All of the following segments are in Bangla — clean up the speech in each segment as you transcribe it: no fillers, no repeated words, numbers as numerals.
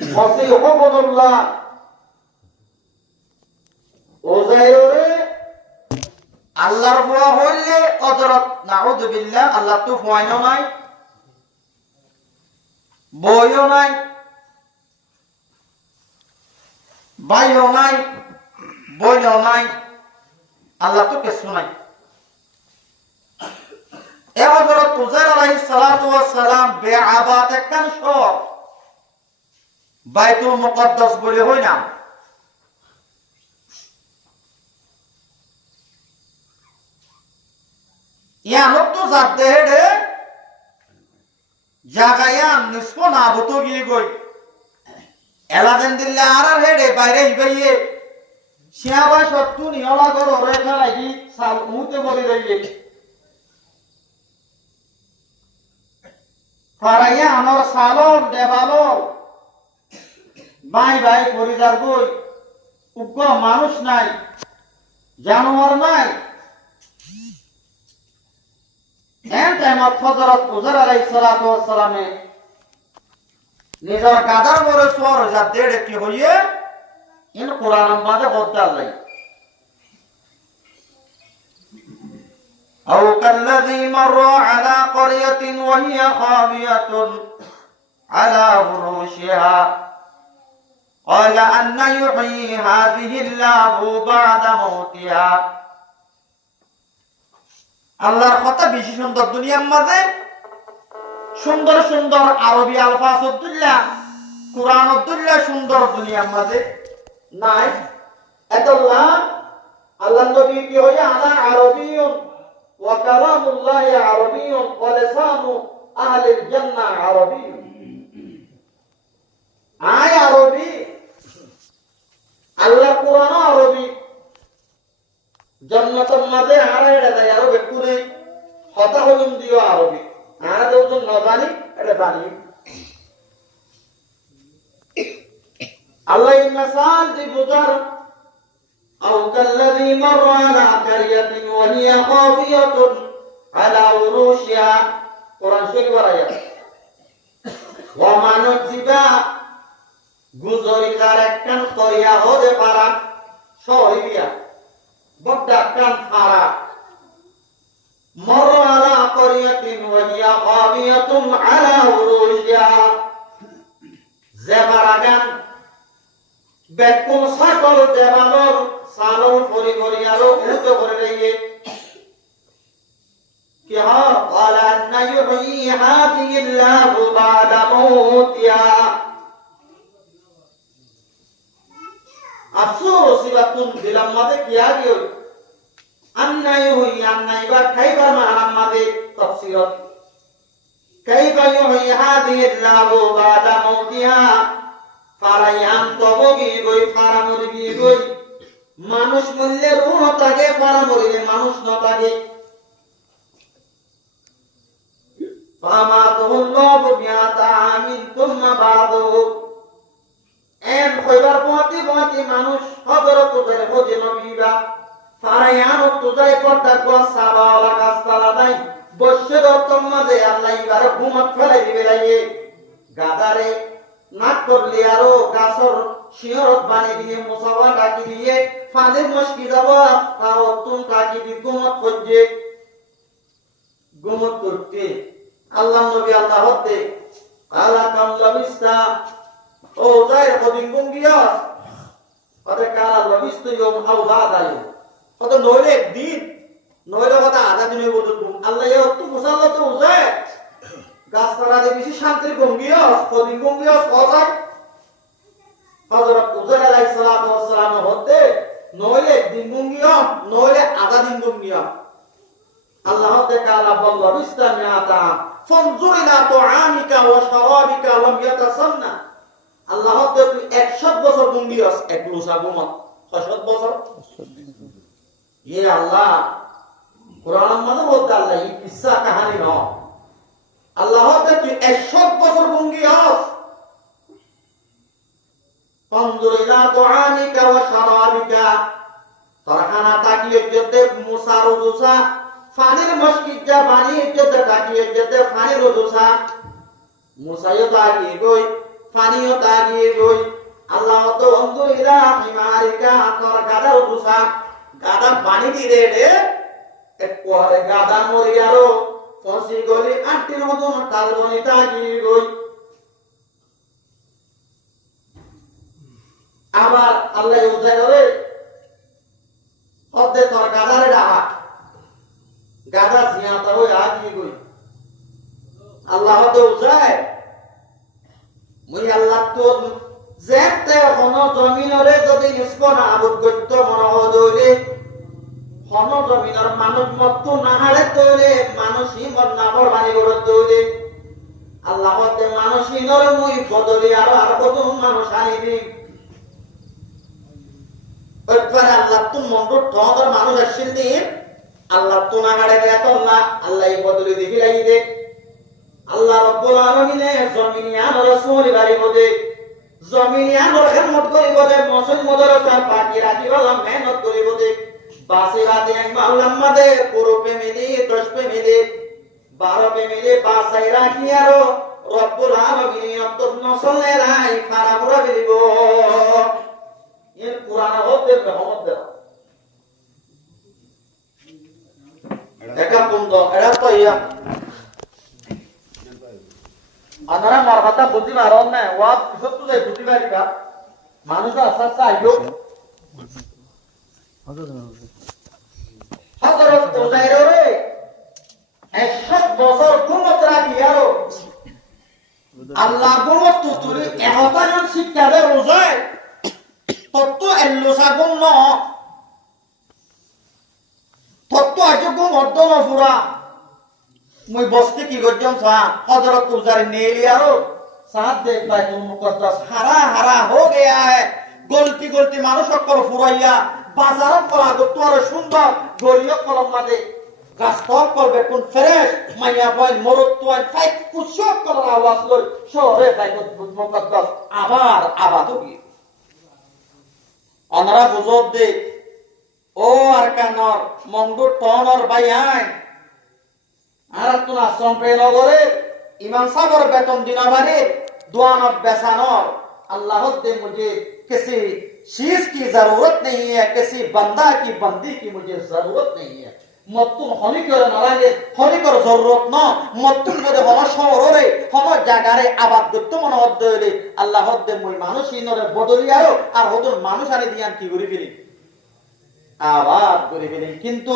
মসিহুবুল্লাহ ওজাইরে আল্লাহর বুয়া হইলে হযরত নাউযুবিল্লাহ আল্লাহ তো ফুয়াইনো নাই বইও নাই ভাইও নাই বোনও নাই আল্লাহ তো কিছু নাই এ হযরত উজাইর আলাইহিস সালাতু ওয়াস সালাম বেআবাত একখান শহর বাইতুল মুকদ্দাস বলে হয় না ইয়ানো তো যাতে হেডে জাগায়া নিসপো না বতো গিয়ে গই এলাদেন দিল্লা আর হেডে বাইরে ইবাইয়ে শিয়াবা সত্তু নিয়লা করো রেখা লাগি সাল মুতে বলি রইয়ে ফারাইয়া আমার সালন দেবালো বাই বাই পরিদার গই উগ্র মানুষ নাই জানোয়ার নাই এন টাইমত হযরত উজাইর আলাইহিস সালাতু ওয়াস সালামে নিজের গাদার মরে সর যা দেড় কি হইয়ে ইন কোরআন মাঝে বদল নাই আও কাল্লাযী মাররা আলা ক্বরিয়াতিন ওয়া হিয়া খাবিয়াতুন আলা উরুশিহা قال أن يحيي هذه الله بعد موتها আল্লাহর কথা বেশি সুন্দর দুনিয়ার মাঝে সুন্দর সুন্দর আরবি আলফাজ উদ্দুল্লাহ কুরআন উদ্দুল্লাহ সুন্দর দুনিয়ার মাঝে নাই এতলা আল্লাহ নবী কি হইয়া আনা আরবিয়ুন ওয়া কালামুল্লাহ আরবিয়ুন ওয়া লিসানু আহলিল জান্নাহ আরবিয়ুন আয় আরবি আল্লাহ কুরআন আরবি জান্নাতের মাঝে আড়াইটা যায় আরবি কুরে কথা হলুম দিও আরবি আর যখন না জানি এটা জানি আল্লাহ মিসাল দি বুজার আও কাল্লাযী মাররা আলা কারিয়াতিন ওয়া হিয়া খাফিয়াতুন আলা উরুশিহা কোরআন শরীফ আয়াত ওয়া মানুজিবা গুজরিকার একখান করিয়া হতে পারা শহরিয়া বড্ডা কান ফারা মর আলা করিয়াতিন ওয়া হিয়া খাবিয়াতুন আলা উরুশিহা জেবারাগান বেকুম সাকল দেবালর সালন ফরি করিয়ারো উতে করে রইয়ে কি হা ক্বালা আন্না ইউহয়ি হাদিহিল্লাহু বা'দা মাউতিহা আফসোস ইবাতুন দিলাম মাদে কিয়া গিয়ে আন্নাই হই আন্নাই বা খাইবা মারাম মাদে তাফসীরত কাইফা ইউহি হাদিহিল্লাহু বা'দা মাউতিহা ফারায়ান তবগি গই ফারামুরগি গই মানুষ মূল্যে রূহ থাকে ফারামুরগে মানুষ না থাকে ফামাতুল্লাহু বিআতা আমিন তুম্মা বাদু এম কইবার পতি মানুষ হযরত উজাইর হজে নবীবা ফারায়ান উজাইর পর্দা গোসাবা ওলা কাসতালা নাই বসে দত্তম মাঝে আল্লাহ ইবার ঘুমত ফেলাই দিবে লাইয়ে গাদারে নাক করলে আরো গাছর শিহরত বানি দিয়ে মুসাফা ডাকি দিয়ে ফাঁদের মস্কি যাব তাও তুম ডাকি দি ঘুমত করছে ঘুমত করতে আল্লাহ নবী আল্লাহ হতে আলা কামলা বিস্তা ও যাই কদিন গঙ্গিয়া কত কালা লবিস্ত ইয়ম আও বাদায় কত নইলে একদিন নইলে কথা আধা দিন হইব তো আল্লাহ এ তো মুসাল্লা তো যায় গাছ তারা দে বেশি শান্তির গঙ্গিয়া কদিন গঙ্গিয়া কথা হযরত উজাইর আলাইহিস সালাতু ওয়াস সালাম হতে নইলে একদিন গঙ্গিয়া নইলে আধা দিন গঙ্গিয়া আল্লাহ হতে কালা বল্লা বিস্তামিয়াতা ফানজুর ইলা তুআমিকা ওয়া শারাবিকা লাম ইয়াতাসান্না আল্লাহ হতে তুই 100 বছর গঙ্গিয়াস এক লোসা ঘুমত 100 বছর ये अल्लाह कुरान মানে বলতে আল্লাহ এই কিসসা কাহিনী ন আল্লাহ হতে তুই 100 বছর গঙ্গিয়াস ফানজুর ইলা তুআমিকা ওয়া শারাবিকা তরখানা তাকিয়ে যেতে মুসা রুজুসা ফানির মসজিদ যা বানিয়ে যেতে তাকিয়ে যেতে ফানির রুজুসা মুসাইও তাকিয়ে গই ফানিও তাকিয়ে দিয়ে গই আল্লাহ তো অন্তরিলা হিমারিকা তোর গাদার দুসা গাদা পানি দিয়ে দে এক পরে গাদা মরিয়ারো ফসি গলি আটটির মতন তালবনি তাগিয়ে গই আবার আল্লাহ উদ্ধার করে হতে তোর গাদারে ডাহা গাদা জিয়াতা হয়ে আগিয়ে গই আল্লাহ হতে উজায় মুই আল্লাহ তোর যেতে হন জমিনরে যদি নিষ্প না আবুদ গত্য মনোহদ হইলে হন জমিনের মানুষ মত্তু না হারে তৈলে মানুষই মন না বরবানি করে তৈলে আল্লাহ হতে মানুষই নরে মুই বদলি আর কত মানুষ আনি দিই একবারে আল্লাহ তুম মন্ডুর তোমাদের মানুষ আসছিল দিন আল্লাহ তো না হারে এত না আল্লাহ বদলি দিবি লাগি দে আল্লাহ রব্বুল আলামিনে জমিনিয়ান রাসূলি বাড়িব দে জমিনিয়ান রহমত করিব দে মসজিদ মাদ্রাসা পাকি রাখিবালা মেহনত করিব দে বাসে বাতে এক মাওলাম মাদে পুরো ফ্যামিলি 10 ফ্যামিলি 12 ফ্যামিলি বাসাই রাখি আর রব্বুল আলামিন অন্তর নসলে রাই ফারা পুরা দিব এর কুরআন হতে রহমত দে একা কোন এরা তো ইয়া আনারা মার কথা বুদ্ধি মারন না ওয়া সব তো যাই বুদ্ধি পারিবা মানুষ আস্তে আস্তে আইলো হযরত উজাইর রে 100 বছর গুমত রাখি আরো আল্লাহ গুমত তুলি এহতান শিক্ষা দে উজাইর তত্ত্ব এল্লো সাগুন ন তত্ত্ব আজ গুমত দন পুরা মুই বসতে কি গজম সা হযরত উজাইর নেলি আরো साथ देख बैतुल मुकद्दस हरा हरा हो गया है गलती गलती मानुष कर फुराइया बाजार पर आगो तोर सुंदर गलियो कलम मादे गास्तोर करबे कोन फ्रेश माइया बय मरत তোয়াই ফাইট কুশো করার আওয়াজ লই শহরে বাইতুল মুকদ্দস আবার আবাদ কি অনরা বুঝত দে ও আরকানর মংদু টনর বাইআই আর তুন আশ্রম পে নগরে इमाम साहब और बेतन दिनावारे दुआन और बेसानोर अल्लाह दे मुझे किसी चीज की जरूरत नहीं है किसी बंदा की बंदी की मुझे जरूरत नहीं है मत्तुन हनी करे नारागे हनी कर जरूरत न मत्तुन मदे हन शहरे हन জায়গারে আবাদ করতে মন হদ্দ হইলে আল্লাহ দে মুই মানুষ ইনরে বদলি আরো আর হদুর মানুষ আনি দিয়ান কি করি ফেলি আবাদ করি ফেলি কিন্তু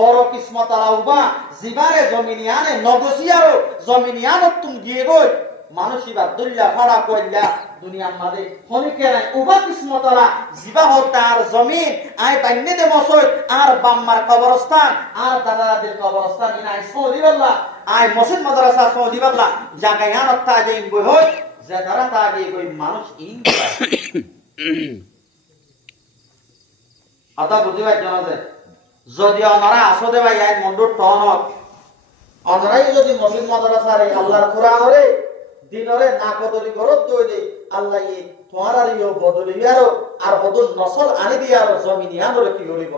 বড় কিসমত আলাউবা জিবারে জমিনিয়ানে নগসিয়ারো জমিনিয়ানত তুম গিয়ে গই মানুষিবা দুল্লা ফাড়া কইলা দুনিয়ার মাঝে হনিকে নাই উবা কিসমত আলা জিবা হতার জমিন আই বাইনে দে মসই আর বাম্মার কবরস্থান আর দাদাদের কবরস্থান ইনাই সৌদি বাল্লা আই মসজিদ মাদ্রাসা সৌদি বাল্লা জাগায়ানত তাজেইন বই হই যে তারা তাগে কই মানুষ ইন আতা বুঝিবা জানা যায় যদি অনরা আসদে ভাই আই মন্ডুর টনক অনরাই যদি মসজিদ মাদ্রাসার এই আল্লাহর কোরআনরে দিনরে না বদলি করত দইলে আল্লাহ এই তোমার ইও বদলি আরো আর বদল নসল আনি দিয়ারো জমিনিয়ানরে কি করিব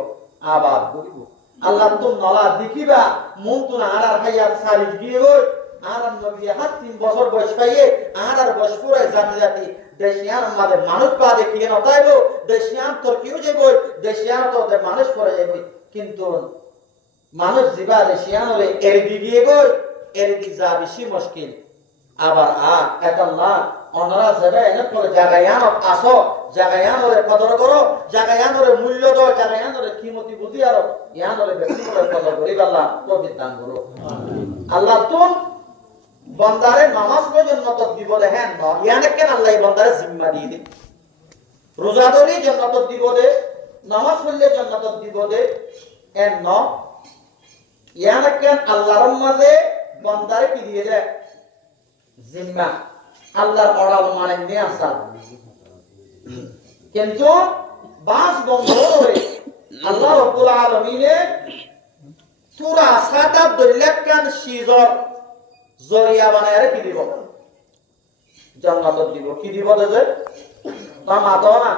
আবার করিব আল্লাহ তুম নলা দেখিবা মন তুন আর হায়াত সারি গিয়ে গই আর নবী হাত 3 বছর বয়স পাইয়ে আর বয়স পুরাই জাতি জাতি দেশিয়ান আমাদের মানুষ পাদে কি নতাইবো দেশিয়ান তোর কিও যাইবো দেশিয়ান তো ওদের মানুষ পড়ে যাইবো কিন্তু মানুষ জিবা দেশিয়ানরে এরদি গিয়ে গই এরদি যা বেশি মুশকিল আবার আল্লাহ অনরা যাবে এনে পরে জাগায়ানত আসো জাগায়ানরে কদর করো জাগায়ানরে মূল্য দাও জাগায়ানরে কিমতি বুঝি আর ইয়ানরে বেশি করে কদর করি আল্লাহ তৌফিক দান করো আল্লাহ তুম বন্দারে নামাজ পর্যন্ত দিব দেখেন ন ইয়ানে কেন আল্লাহ বন্দারে জিম্মা দিয়ে দে রোজা ধরি জান্নাত দিব দে নামাজ পড়লে জান্নাত দিব দে এন ন ইয়ানে কেন আল্লাহর মাঝে বন্দারে কি দিয়ে দে জিম্মা আল্লাহর অর্ডার মানে নিয়ে আসা কিন্তু বাস বন্ধ করে আল্লাহ রাব্বুল আলামিনে সূরা সাতাব দলিল কান সিজর জরিয়া বানায় কি দিব জান্নাত দিব কি দিব যে তা মাতো না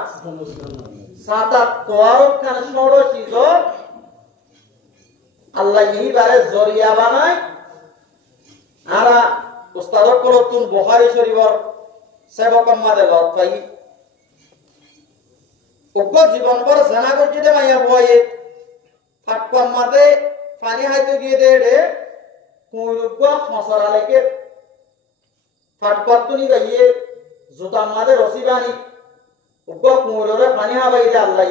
সাতাব তোর কান ষোড় সিজর আল্লাহ এইবারে জরিয়া বানায় আর উস্তাদক করতুন বুখারী শরীফের সেবকম মাদে লত পাই উগ্র জীবন বড় জানা করছি দে মাইয়া বয়ে ফাটকম মাদে পানি হাইতে গিয়ে দে রে কুইরুগ্গ মশরা লেকে ফাটকত তুনি গাইয়ে জুতাম মাদে রসিবানি উগ্র কুইররে পানি হাবাই দে আল্লাহ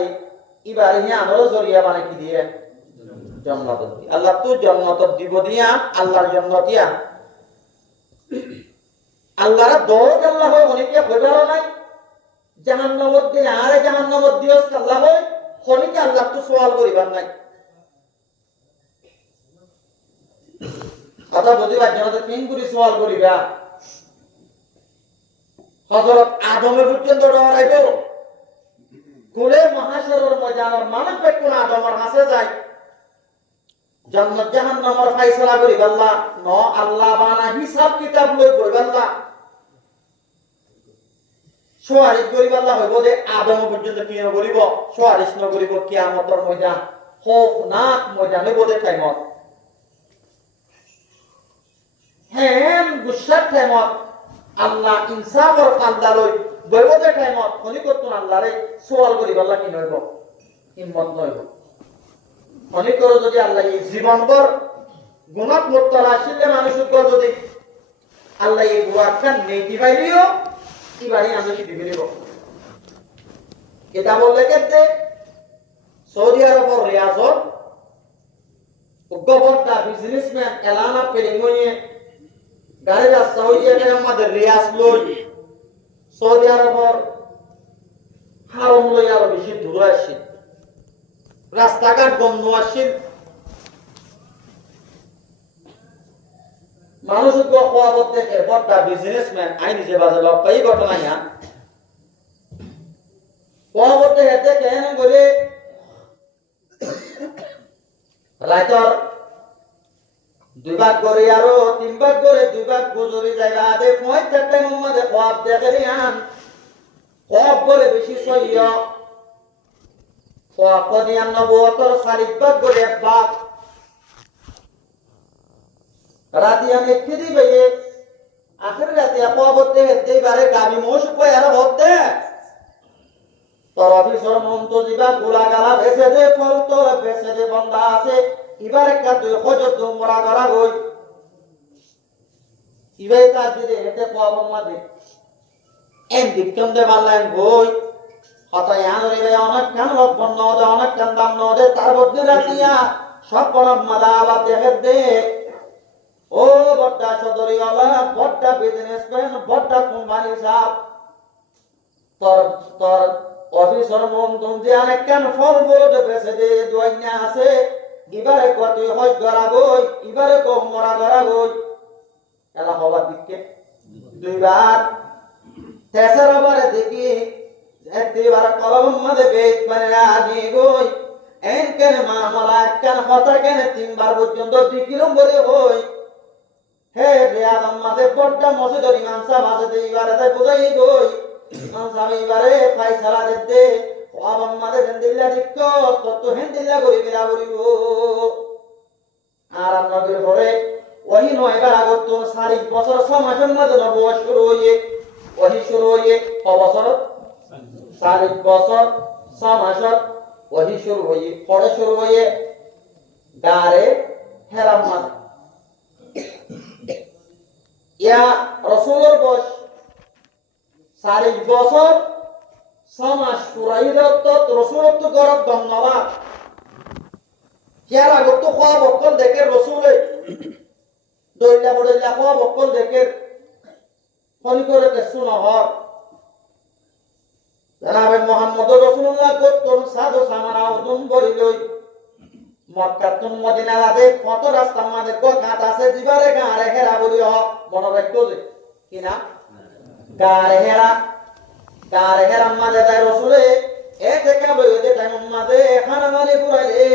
ইবারে হি আনর জরিয়া মানে কি দিয়ে জান্নাত আল্লাহ তো জান্নাত দিব দিয়া আল্লাহর জান্নাতিয়া আল্লাহর দৌড় আল্লাহ হয় অনেকে হইবার নাই জাহান্নামত দিলে আরে জাহান্নামত দিওস আল্লাহ হয় অনেকে আল্লাহ তো সওয়াল করিবার নাই কথা বুঝিবার জন্য তো তিন করে সওয়াল করিবা হযরত আদমে পর্যন্ত ডরাইব কোলে মহাশরের ময়দানের মানুষ কোন আদমের কাছে যায় জান্নাত জাহান্নামের ফয়সালা করিব আল্লাহ ন আল্লাহ বানা হিসাব কিতাব লই করিব আল্লাহ সুয়ারিশ করিব আল্লাহ হইব যে আদম পর্যন্ত কি করিব সুয়ারিশ ন করিব কিয়ামতের ময়দান খৌফনাক ময়দানে বদে টাইমত হেন গুসার টাইমত আল্লাহ ইনসাফর ফালদা লই বইবদে টাইমত খনি করতুন আল্লাহরে সওয়াল করিব আল্লাহ কি নইব হিম্মত নইব খনি করে যদি আল্লাহ এই জীবনভর গুনাহ মুক্তলা আসলে মানুষের যদি আল্লাহ এই গুনাহটা নেতি পাইলিও ইবারে আমি কি দিবিব এটা বললে কেতে সৌদি আরবের রিয়াজত উগ্রপন্থা বিজনেসম্যান এলানা পেরিঙ্গিয়ে গাড়ি রাস্তা হইয়া আমাদের রিয়াজ লই সৌদি আরবের হারম লই আরো বেশি দূরে আসি রাস্তাঘাট বন্ধ আসি মানুষ খোয়া দেখে বড়টা বিজনেসম্যান আই নিজে বাজে লব পাই ঘটনা ইয়া খোয়া বলতে হেতে কেন বলে রাইতর দুই ভাগ করে আরো তিন ভাগ করে দুই ভাগ গুজরি জায়গা দে পয়েন্ট চারটে মধ্যে খোয়াব দেখে আন খোয়াব বলে বেশি সইয় খোয়াব কদিয়ান নবতর চারিক ভাগ করে এক ভাগ রাতি আমি খেদি বাইয়ে আখের রাতে খোয়াবতে হেতে বারে গাবি মোশ কই আর হতে তোর অফিসর মন্ত দিবা গোলা গালা বেসে দে ফল তোর বেসে দে বন্ধা আছে ইবার একটা তুই হজত মোরা করা গই ইবাই তা দিদে হেতে খোয়াবম মাদে এন দিকম দে বাল্লাইন গই হতা ইয়ান রে ভাই অনেক কান বন্ধ দে অনেক কান দাম ন দে তার বদলে রাতিয়া সব পরম মাদা আবার দেখে দে ও বড়টা সদরিওয়ালা বড়টা বিজনেসম্যান বড়টা কোম্পানি সাহেব তোর অফিসর মন তুমি অনেক কেন ফল বলতে বেসে দে দোয়াইনা আছে ইবারে কত হয় গড়া গই ইবারে কো মরা গড়া গই এলা হবার দিকে দুইবার তেসরা বারে দেখি একবার কলম মধ্যে বেচ মানে আনি গই এন কেন মামলা কেন কথা কেন তিনবার পর্যন্ত বিক্রম করে হই হে রিয়াদ আমাদের বড়টা মসজিদের ইমাম সাহেব আছে এইবারে তাই বুঝাই গই ইমাম সাহেব এইবারে ফয়সালা দিতে ওয়াব আমাদের হেন্দিল্লা দিক্ক তত হেন্দিল্লা করি বিলা করিব আর আপনাদের পরে ওই নয়বার আগত 40 বছর 6 মাসের মধ্যে নবুয়ত শুরু হইয়ে ওই শুরু হইয়ে বছর 40 বছর 6 মাসের ওই শুরু হইয়ে পরে শুরু হইয়ে গারে হেরাম মাদে ইয়া রাসূলের বয়স 40 বছর 6 মাস পুরাইলত রাসূলত গরব ধন্যবাদ কিয়ার আগত খোয়া বকল দেখে রাসূলে দইলা বড়লা খোয়া বকল দেখে ফনি করে কিছু নহর জনাবে মুহাম্মদ রাসূলুল্লাহ কতন সাধু সামারা ওজন বড়ি লই মক্কা তুম মদিনা লাদে কত রাস্তা মাঝে কো ঘাট আছে জিবারে গারে হেরা বলি হ মনে রাখতো যে কিনা গারে হেরা মাঝে তাই রাসূলে এ দেখা বইতে টাইম মাঝে খানা মানে পুরাইলে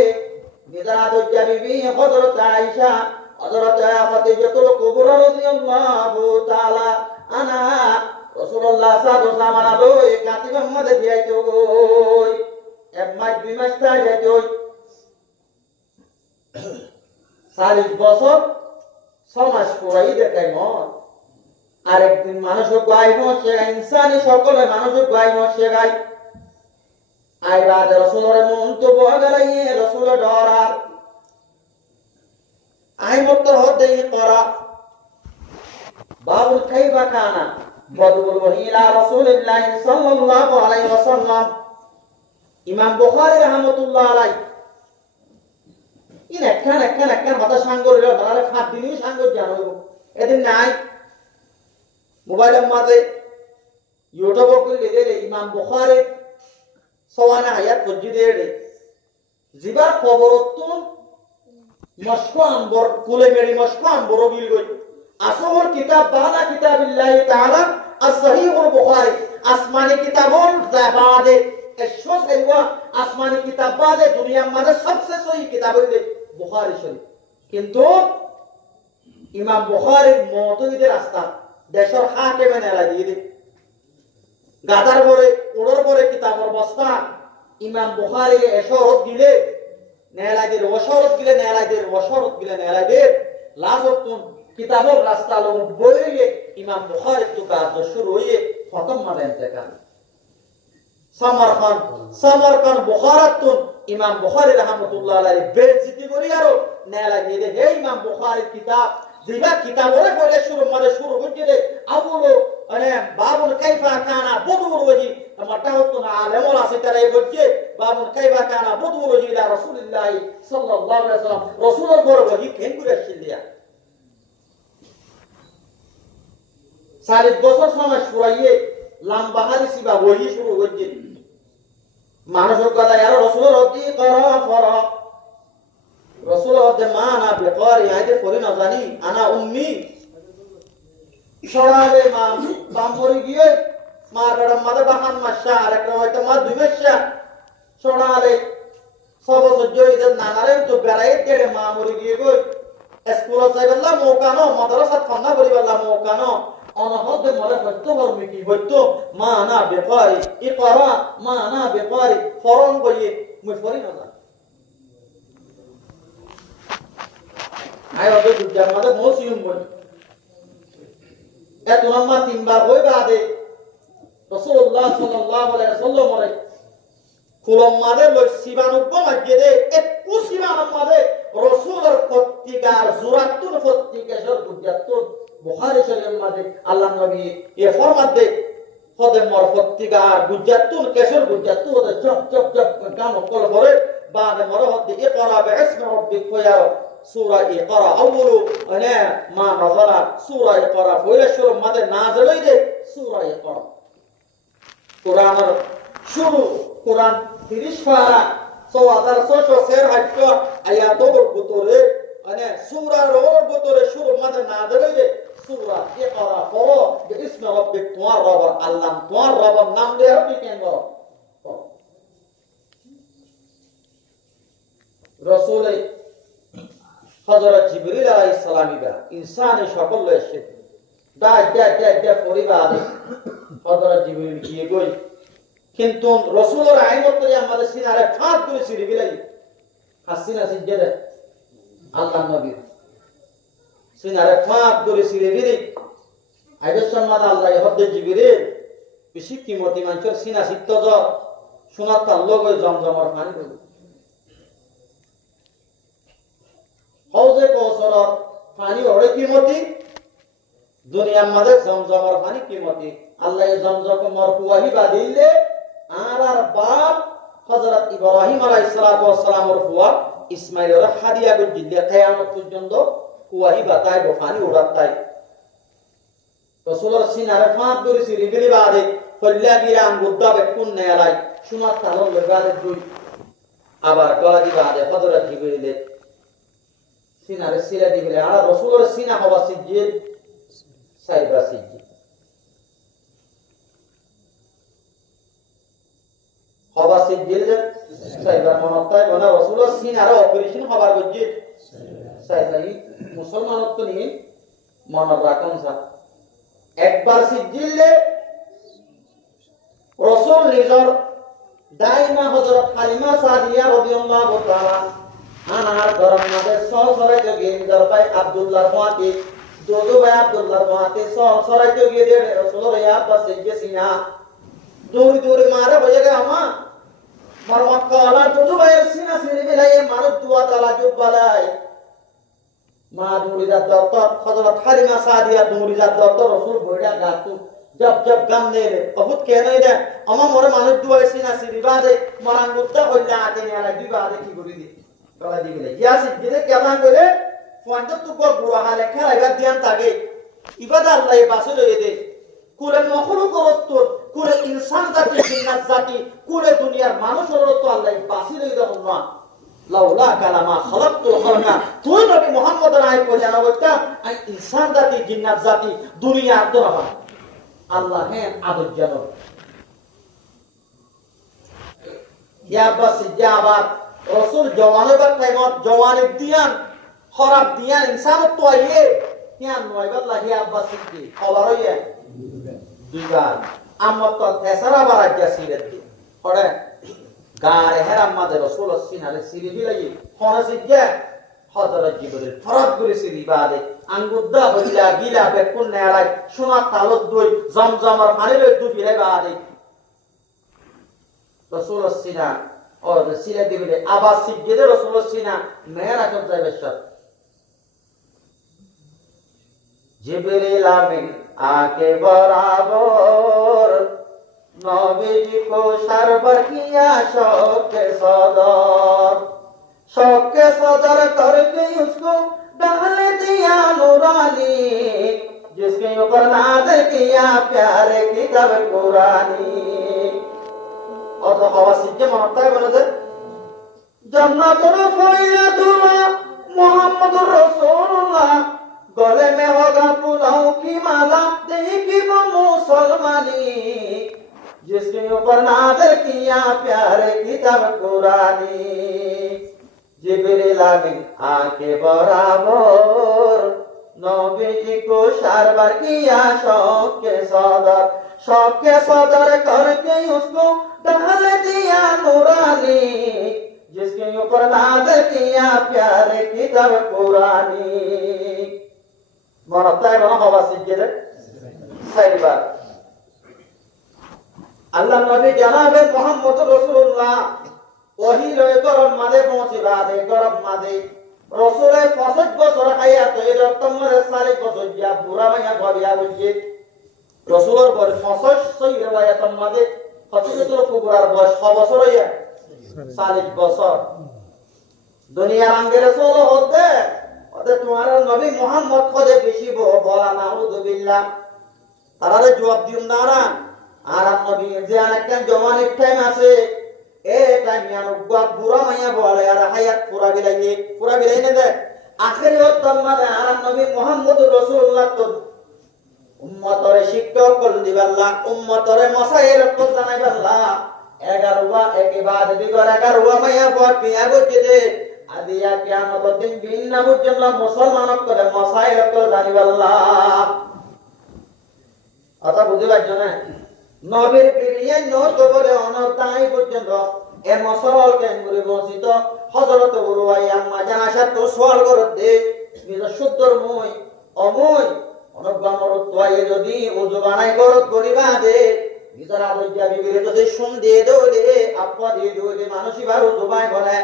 বিদা দজ্জা বিবি হযরত আয়েশা হযরত খাদিজাতুল কুবরা রাদিয়াল্লাহু তাআলা আনহা রাসূলুল্লাহ সাল্লাল্লাহু আলাইহি ওয়াসাল্লাম লই কাতিবের মাঝে দিয়াইতো গই এক মাস দুই মাস তাই যাইতো 40 বছর 6 মাস পুরাই দেখাই মত আরেকদিন মানুষের গাই মশে গাই ইনসানি সকলে মানুষের গাই মশে গাই আইবাদ রসুলের মন তো বগারাইয়ে রসুলের ডরার আই মত হদে করা বাবুল কাইফা কানা বদবুল ওয়াহিলা রাসূলুল্লাহ সাল্লাল্লাহু আলাইহি ওয়াসাল্লাম ইমাম বুখারী রাহমাতুল্লাহ আলাইহি ইন একখান মাথা সাঙ্গর হলো তাহলে 7 দিনই সাঙ্গর জানো এদিন নাই মোবাইলের মাঝে ইউটিউব করে দিলে ইমাম বুখারী সওয়ানা আয়াত বুঝি দেড়ে জিবার খবরতুন মশকো আম্বর কুলে মেরি মশকো আম্বর গিল গই আসল কিতাব বানা কিতাবিল্লাহি তাআলা as-sahihul bukhari আসমানি কিতাবুল জাবাদে এশো সেবা আসমানি কিতাব বাদে দুনিয়ার মধ্যে সবচেয়ে সহি কিতাব হইছে বুখারী শরীফ কিন্তু ইমাম বুখারীর মতইদের রাস্তা দেশের হাতে মেলা দিয়ে দে গাদার পরে ওড়র পরে কিতাবের বস্তা ইমাম বুখারী এশরত দিলে নেলাইদের ওশরত দিলে নেলাইদের ওশরত দিলে নেলাইদের লাজতুন কিতাবের রাস্তা লোক বইয়ে ইমাম বুখারী তো কাজ শুরু হয়ে খতম মানে ইন্তেকাল সামারকান বুখারাতুন ইমাম বুখারী রাহমাতুল্লাহ আলাইহি বেইজ্জতি করি আরো নেলাইদের হে ইমাম বুখারীর কিতাব জিবা কিতাবরে পড়ে শুরু হচ্ছে আবুলো মানে বাবুল কাইফা কানা বদুল ওয়াজি আমারটা হতো না আলেমল আছে তারা এই হচ্ছে বাবুল কাইফা কানা বদুল ওয়াজি ইলা রাসূলুল্লাহ সাল্লাল্লাহু আলাইহি ওয়াসাল্লাম রাসূলের বড় ওয়াজি কেন করে আসছিলেন 40 বছর সময় শুরাইয়ে লম্বা হাদিস বা ওয়াজি শুরু হচ্ছে মানুষের কথা আর রাসূলের অতি করা রাসূল হতে মা না বেকারি আইতে পড়ি না জানি আনা উম্মি সরালে মা বামরি গিয়ে মার গড় মাদে বাহান মাসা আর একটা হয়তো মা দুই মাসা সরালে সব সহ্য ইদের নানারে তো বেড়াই দেড়ে মা মরি গিয়ে গই স্কুল যাইবাল্লা মৌকানো মাদ্রাসা ফান্না করিবাল্লা মৌকানো অনহদে মরে হয়তো বর্মি কি হয়তো মা না বেকারি ইকরা মা না বেকারি ফরন গইয়ে মুই পড়ি না আয় ওদের দুজার মধ্যে মৌসিউম বই এত লম্বা 3 বার হই বাদে রাসূলুল্লাহ সাল্লাল্লাহু আলাইহি ওয়াসাল্লাম এর কুলম মাদে লই 96 মসজিদে 21 ইমাম মাদে রাসূলের প্রত্যেকার জুরাতুল প্রত্যেকের দুজাতুল বুখারী শরীফের মাদে আল্লাহ নবী এ ফরমাত দে খদে মর প্রত্যেকার দুজাতুল কেশর দুজাতু ওদের চপ কাম কল করে বাদে মর হদে ইকরা বিইসমি রাব্বিকা ইয়া সূরা ইকরা আউয়ালু আনা মা নাযালা সূরা ইকরা পয়লা শুরু মাদে নাযিল হইছে সূরা ইকরা কোরআনের শুরু কোরআন 30 পারা 4660 আয়াতের ভিতরে মানে সূরার ভিতরে শুরু মাদে নাযিল হইছে সূরা ইকরা পড়ো বিইসমি রাব্বিক তোমার রব আল্লাহ তোমার রবের নাম দিয়ে আপনি কেন করো রাসূল হযরত জিবরিল আলাইহিস সালামিবা ইনসানে সকল এসে দা পরিবারে হযরত জিবরিল গিয়ে গই কিন্তু রাসূলের আইনত আমাদের সিনারে ফাঁদ করে সিঁড়ি গিলাই হাসিনা সিজদা আল্লাহ নবী সিনারে ফাঁদ করে সিঁড়ি গিরি আইদের সম্মান আল্লাহ হযরত জিবরিল বেশি কিমতি মানুষের সিনা সিদ্ধ সোনার তার লগে জমজমার পানি দিল হৌজে কৌশলর পানি ওরে কিমতি দুনিয়ার মাঝে জমজমার পানি কিমতি আল্লাহ জমজমর কুয়াহি বাদিলে আর বাপ হযরত ইব্রাহিম আলাইহিস সালাতু ওয়াস সালামের ফুয়া ইসমাইলের হাদিয়া দিলে কিয়ামত পর্যন্ত কুয়াহি বাতাইব পানি ওড়াতাই রাসূলের সিনারে ফাঁদ ধরেছি রিগলি বাদে ফল্লাগিরা আঙ্গুদ্দা বেকুন নেয়ালাই সোনার তালন লগালে দুই আবার গলাদি বাদে হযরত জিবরিল সিনারে সিলা দিলে আর রাসূলের সিনা হওয়া সিজিল সাইবা সিজিল হওয়া সিজিল সাইবা মনতায় বনা রাসূলের সিনারে অপারেশন হবার গজ্জি সাইবাই মুসলমানত তো নি মন রাখন সা একবার সিজিলে রাসূল নিজর দাইমা হযরত হালিমা সাদিয়া রাদিয়াল্লাহু তাআলা আনার গরম মাঝে সহজরে গিয়ে নিজর ভাই আব্দুল্লাহর মাটি দুদু ভাই আব্দুল্লাহর মাতে সরাইতে গিয়ে দিয়ে রাসূলের ইয়া আব্বাস গেছি না দৌড়ি দৌড়ি মারে হয়ে গে আমা মার মক্কা আলা দুদু ভাই সিনা সিনে বিলাই মানুষ দুয়া তালা জুবালাই মা দৌড়ি যা দত্তর হযরত হালিমা সাদিয়া দৌড়ি যা দত্তর রাসূল বইড়া গাতু जब जब गम ने ले बहुत कहने दे अमा मोरे मानुष दुआ सीना सिरी बादे मरान मुद्दा होल्ला आते ने आला दी बादे की गुरी दी कला दी गले या सिद्धे क्या नाम करे फंट तू को बुरा हाल है क्या इबादत ध्यान तागे इबादत अल्लाह बासो दे कुले मखलूक करतो कुले इंसान जाति जिन्नात जाति कुले दुनियार मानुष करतो अल्लाह बासी दे दो लाउला कालामा खलकतुल खलका तुई नबी मुहम्मद राय को জানাবতা আই इंसान जाति जिन्नात जाति दुनिया দরবা আল্লাহ হ্যাঁ আদর জানো ইয়া বাস জাবাত রাসূল জওয়ানের টাইমত জওয়ানের দিয়ান খরাব দিয়ান ইনসান তো আইয়ে কিয়ান নয় আল্লাহ ইয়া বাস কি খবর হইয়ে দুইবার আমত তো তেসারা বারাত জাসিরে দি পড়ে গারে হেরাম মাদে রাসূল সিনারে সিরি বিলাই হনা সিজে হযরত জিবরিল ফরদ করে সিরি বাদে আঙ্গুদ্দা হইলা গিলা বেকুন নেড়াই সোনা তালত দই জমজমার পানি লই দু ফিরে বাদে রাসূল সিনা ও সিরা দিবিলে আবাস সিজে রাসূল সিনা মেরাজ যাবে সব জিবরিল আমিন आके बराबर नबी जी को सरवर किया शौक सदर करके उसको डाल दिया नूरानी जिसके ऊपर नाज़िल किया प्यारे किताब कुरानी और तो हवा सिज्जे मनता है बने जन्नतुल फैयदुल्लाह मुहम्मदुर रसूलुल्लाह गले में होगा पुलाव की माला देखी वो मुसलमानी जिसके ऊपर नाज़िल किया प्यारे किताब कुरानी जिब्रील आमीन आके बराबर नबी जी को सरवर किया शौक के सदर करके उसको डाल दिया नूरानी जिसके ऊपर नाज़िल किया प्यारे किताब कुरानी মরতায় বলা হওয়া সিজদে সাইবার আল্লাহ নবী জানাবে মুহাম্মদ রাসূলুল্লাহ ওহী লয়ে গরম মাদে পৌঁছিবা দে গরম মাদে রাসূলে 65 বছর হায়াত এর তমরে 40 বছর যা বুড়া মাইয়া গবিয়া হইছে রাসূলের পর 65 রিওয়ায়াত মাদে ফতিলতুল কুবরার বয়স 6 বছর হইয়া 40 বছর দুনিয়ার আঙ্গে রাসূল হতে ওদের তোমার নবী মুহাম্মদ খোদে বেশি বলা নাউযুবিল্লাহ তারারে জবাব দিও না আর নবী যে আরেকটা জওয়ানের টাইম আছে এ টাইম ইয়ার বুড়া মাইয়া বলে আর হায়াত পুরা বিলাইয়ে না দে আখেরি ওত্তমাদে আর নবী মুহাম্মদুর রাসূলুল্লাহ তো উম্মতরে শিক্ষক কল দিবাল্লাহ উম্মতরে মাসাইল কল জানাইবাল্লাহ 11 বা একেবাদ দিগর 11 মাইয়া পর পিয়া গটিতে আদিয়া কিয়ামত দিন বিন্না পর্যন্ত মুসলমানক করে মাসাইল কল জানিবাল্লাহ আতা বুঝি পাচ্ছ না নবীর বিরিয়ে নত করে অনতাই পর্যন্ত এ মসল কেন করে বসিত হযরত বুরুয়াই আম্মা জানাশা তো সওয়াল করতে নিজ শুদ্ধর মই অময় অনগ্রামর তোয়ে যদি ওযু বানাই করত করিবা দে নিজের আলোচ্যা বিবিরে যদি শুন দিয়ে দৌলে আপা দিয়ে দৌলে মানুষই বার ওযু বাই বলে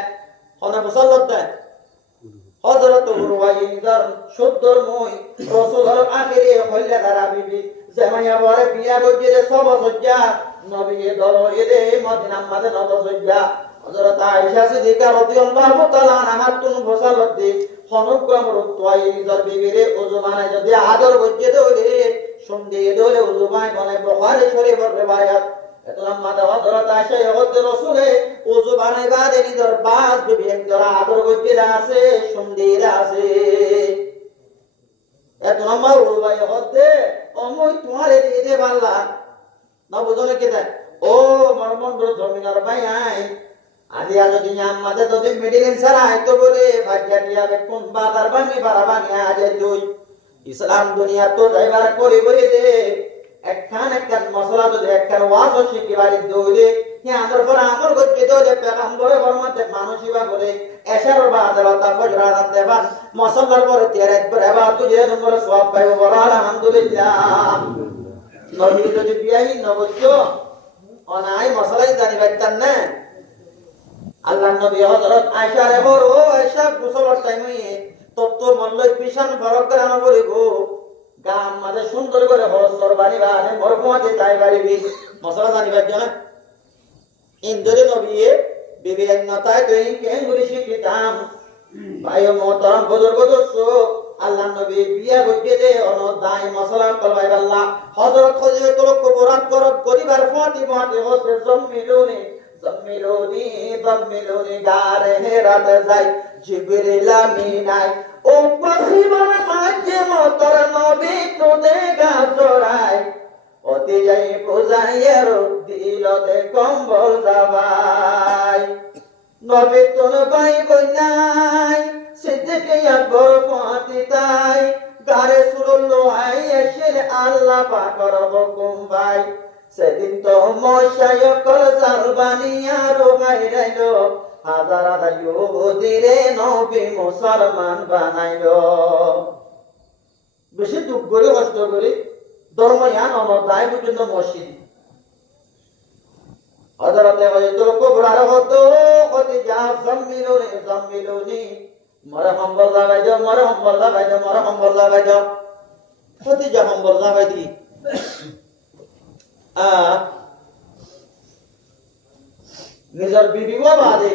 কোন মুসল্লত দেয় হযরত বুরুয়াই নিজের শুদ্ধর মই রাসূলের আখিরে হইলা দারা বিবি জামাইয়া বলে বিয়া গজিরে সব সজ্জা নবী ধরো এদে মদিনা মাদে নব সজ্জা হযরত আয়েশা সিদ্দিকা রাদিয়াল্লাহু তাআলা আনহা তুন বসালতে হনগ্রাম রতোয়াই নিজর বিবিরে ওযু বানায় যদি আদর গজে দলে সন্ধে দলে ওযু বানায় বলে বুখারী শরীফের riwayat এতলাম মাদা হযরত আয়েশা হযরত রাসূলে ওযু বানায় বাদে নিজর পাঁচ বিবি একজোড়া আদর গজে আছে সন্ধে আছে এত নম্বর উলবাই হতে অমই তোমারে দিয়ে দে বাল্লা না বুঝলে কি দেয় ও মরমন্দ্র জমিনার ভাই আই আদি আজ দিন আমাদের যদি মেডিকেল ছাড়া আইতো বলে ভাগ্যা দিয়া কোন বাজার বানি বাড়াবানি আজ তুই ইসলাম দুনিয়া তো যাইবার করে বলে দে একখান মশলা যদি একখান ওয়াজ শিখি বাড়ি দৌড়ে আমার পর আমার গজ্জে দৌড়ে পেগাম্বরে ফরমাতে মানুষিবা বলে এশার বাদে বা ফজর আযান দেবান মুসল্লার পরে তিয়ারাত পরে বা তুই নম্বর সওয়াব পাইব বড় আলহামদুলিল্লাহ নবী যদি বিয়াই নবজ্জো অনাই মশলাই জানি বাইতান না আল্লাহ নবী হযরত আয়েশা রে বড় আয়েশা গোসলের টাইমে তত্ত্ব মল্লই পিছন ফরক করে আনো বলি গো গাম মাঝে সুন্দর করে হস্তর বাড়ি বাড়ে মরফুয়াতে তাই বাড়িবি মশলা জানিবার জন্য ইন্দরে নবী বিবি আন্নাতায় তুই কেন গুলি শিখিতাম ভাই মোহতারাম বুজুর্গ দোস্ত আল্লাহ নবী বিয়া গজ্জে দে অন দাই মশলা কলবাই আল্লাহ হযরত খদিজাতুল কুবরাত করত গরিবার ফাতি ফাতি হস্তে জম্মিলুনি গারে হেরাত যাই জিবরিল আমিনাই ও পাখিবার মাঝে মতর নবী তোদে গাজরাই অতি যাই বুঝাইয়ার দিল দে কম্বল দাবাই নবী তোর ভাই বইনাই সিদ্দিকে আকবর ফাতি তাই গারে সুরল আই এসের আল্লাহ পাকর হুকুম ভাই সেদিন তো মশায় কল জালবানিয়া রোগাইরাইলো হাজার হাজার ইহুদিরে নবী মুসলমান বানাইলো বেশি দুঃখ করে কষ্ট করে ধর্ময়ান অনদায় পর্যন্ত মসজিদ হযরতে ওয়াইদুল কুবরার হতো খদিজা জাম্মিলুনি মারহাম বল্লা বাইদা খদিজা হামবল্লা বাইদি নিজের বিবিও বাদে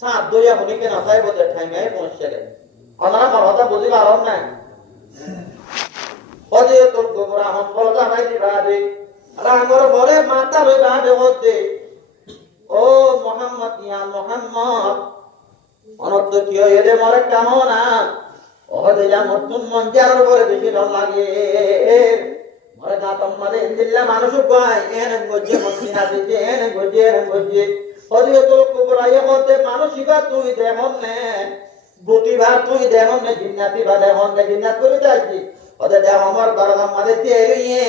সাত দইয়া হনিকে না তাই বলে ঠাইমাই পৌঁছে গেল ওনারা কথা বুঝি পারন না হযরতুল কুবরা হামবল্লা বাইদি বাদে রাগর পরে মাথা লই বাদে হতে ও মুহাম্মদ ইয়া মুহাম্মদ অনন্ত কি হইলে মরে কেমন ওহদে যা নতুন মঞ্জার পরে বেশি ভাল লাগে মরে গাতম মারে দিল্লা মানুষ কয় এনে গজে মসজিনা দিতে এনে গজে হযরতুল কুবরা হতে মানসিবা তুই দেহন নে বুতিবা তুই দেহন নে জিন্নাতি বা দেহন নে জিন্নাত করে যাচ্ছি ওদের দেহ আমার দরগাম মারে তেরিয়ে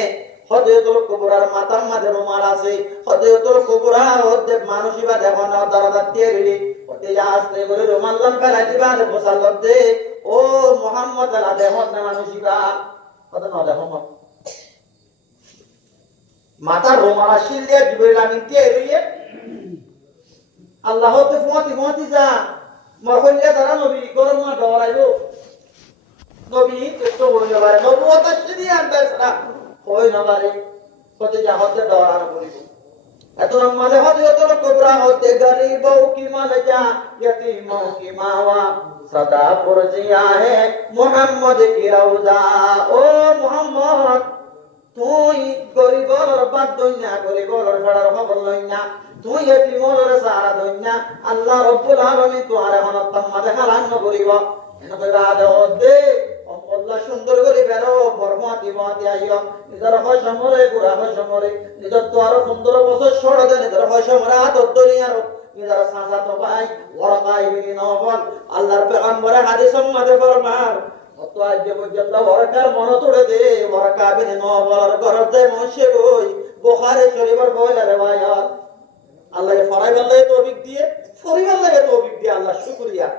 হযরতুল কুবরার মাথার মাঝে রুমাল আছে হযরতুল কুবরা ওতে মানসিবা দেহন না দরগা তেরিলি ওতে আস্তে করে রুমাল লন ফেলা দিবা ফসাল দে ও মুহাম্মদ আলা দেহন না মানসিবা কত না দেহন মাথা রুমাল শিলিয়ে জিবরিল আমিন তেরিয়ে আল্লাহ তে ফুয়াতি যা মরহল্লা তারা নবী গরম মা ডরাইবো নবী তো বলে পারে নবুয়ত যদি আনবে সারা কই না পারে কতে যা হতে ডরানো বলিব এত রহমানে হযরতুল কুবরা হতে গরিব কি মালজা यतीम की मावा सदा पुरजिया है मोहम्मद की रौजा ও মোহাম্মদ তুই গরিবর বাদ দইনা গরিবর ফড়ার খবর লইনা তুই यतीमর সারা দইনা আল্লাহ রাব্বুল আলামিন তোরে হনতম মাঝে হালান করিব এনে কইবা দে আল্লাহ সুন্দর করে বেরো বরমাতি মাতি আইও নিজের হয় সমরে গুড়া হয় সমরে নিজের তো আরো সুন্দর বছর ছড় দেন নিজের হয় সমরে হাত দুনিয়ার নিজের সাজা তো ভাই ওয়াকা ইবনে নওফল আল্লাহর পেগম্বরের হাদিসের মধ্যে ফরমান তো আজ পর্যন্ত ওয়াকার মন তোড়ে দে ওয়াকা ইবনে নওফলের গরজে মশে গই বুখারী শরীফের বইলা রিওয়ায়াত আল্লাহ ফরাইবাল্লাহ তৌফিক দিয়ে ফরিবাল্লাহ তৌফিক দিয়ে আল্লাহ শুকরিয়া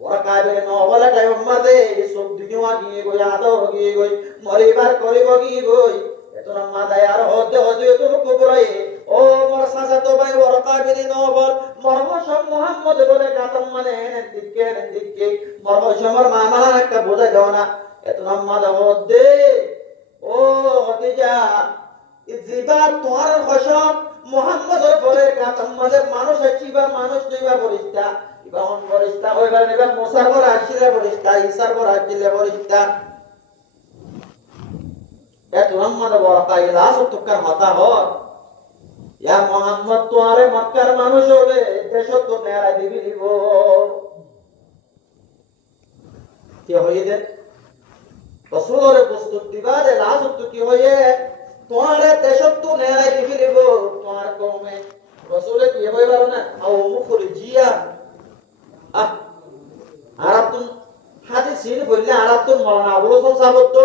ওয়াকা ইবনে নওফলের টাইম মাঝে সব দুনিয়া গিয়ে গই আদো গিয়ে গই মরিবার করিব গিয়ে গই এত নামা দায়ার হতে তোর কুবরাই ও মোর সাজা তো ভাই ওয়াকা ইবনে নওফল মরহম মুহাম্মদ বলে গাতম মানে দিকে মরহমর মামার একটা বোঝা দাও না এত নামা দাও দে ও হতিজা ইজিবা তোর খসম মুহাম্মদের পরে গাতম মানে মানুষ আছিবা মানুষ নইবা বলিস্তা ইবাহন বলিস্তা হইবা নেবা মুসার পর আসিরা বলিস্তা ঈসার পর আসিলে বলিস্তা এত নামা দাও কাইলা সত্যকার হতা হ ইয়া মুহাম্মদ তোরে মক্কার মানুষ হলে দেশ তো নেড়া দিবি দিব কি হইছে রাসূলের প্রস্তুত দিবা দে লাজত কি হইছে তোরে দেশ তো নেড়া দিবি দিব তোর কওমে রাসূলে কি হইবার না আও মুখরিজিয়া আরাতুন হাদিসিন বললে আরাতুন মাওলানা আবুল হাসান সাহেব তো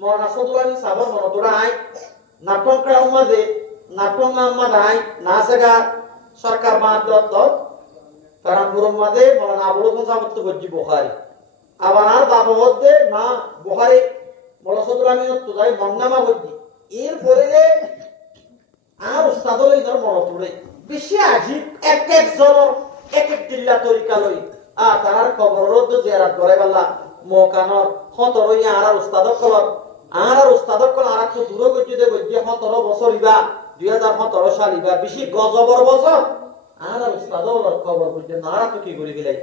মাওলানা সাদুলানি সাহেব মনে তোরা আই নাটক কা উম্মাদে নাটক উম্মাদ আই নাসগা সরকার বাদ দত কারণ পুরো মাদে মাওলানা আবুল হাসান সাহেব তো বজি বুখারী আবার আর বাবা মধ্যে না বুখারী মলসদুল আমিন তো যাই মংনামা বজি এর পরে আর উস্তাদল ইদর মনে পড়ে বেশি আজিব এক এক জনের এক এক জিল্লা তরিকা লই তার কবরত জিয়ারত করে বাল্লা মোকানর খতর ইয়া আর উস্তাদক কলর আর উস্তাদক কল আর তো দূর গজ্জি দে গজ্জি 17 বছর ইবা 2017 সাল ইবা বেশি গজবর বছর আর উস্তাদক কবর গজ্জি না তো কি করি গেলাই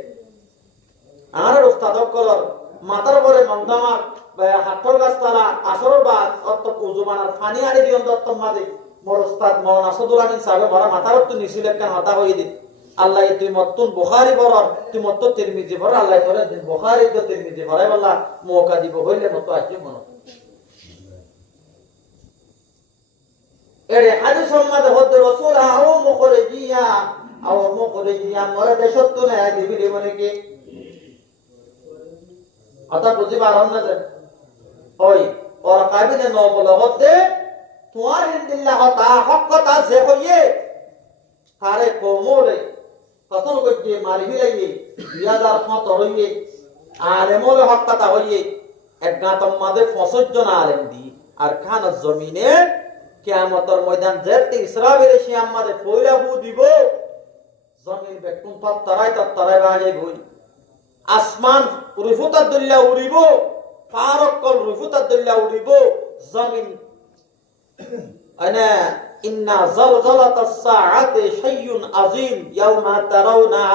আর উস্তাদক কলর মাথার পরে মংদামার হাতর গাছতলা আসর বাদ অত উজুমানার ফানি আনি দিয়ন দত্ত মাদে মোর উস্তাদ মাওলানা আসাদুল আমিন সাহেব মারা মাথার তো নিছিল কেন হতা হই দিন আল্লাহ তুই মতুন বুখারী পড়র তুই মত তিরমিজি পড় আল্লাহ তোরে দিন বুখারী তো তিরমিজি পড়াই বল্লা মৌকা দিব হইলে মত আসি মন এরে হাদিস সম্মাদ হদ রাসূল আও মুখরিজিয়া মরে দেশত না দিবি মানে কি আতা বুঝি পারন না যে ওই ওর কাবিনে নবল হতে তোমার হিন্দিল্লাহ তা হক কথা যে হইয়ে হারে কোমলে কতল গজ্জে মারি হিলাইয়ে 2017 হইয়ে আলেমল হক কথা হইয়ে এক গাতম মাদে 65 জন আলেম দি আর খান জমিনে কিয়ামতের ময়দান যেতে ইসরাফিল শিয়াম মাদে ফয়লা বু দিব জমিন বেকুন তরাই বাজে বই আসমান রুফুতাদ দুল্লা উড়িব ফারক কল রুফুতাদ দুল্লা উড়িব জমিন আনা ইন্না জালজালাতাস সাআতি শাইউন আযীম ইয়াওমা তারাউনা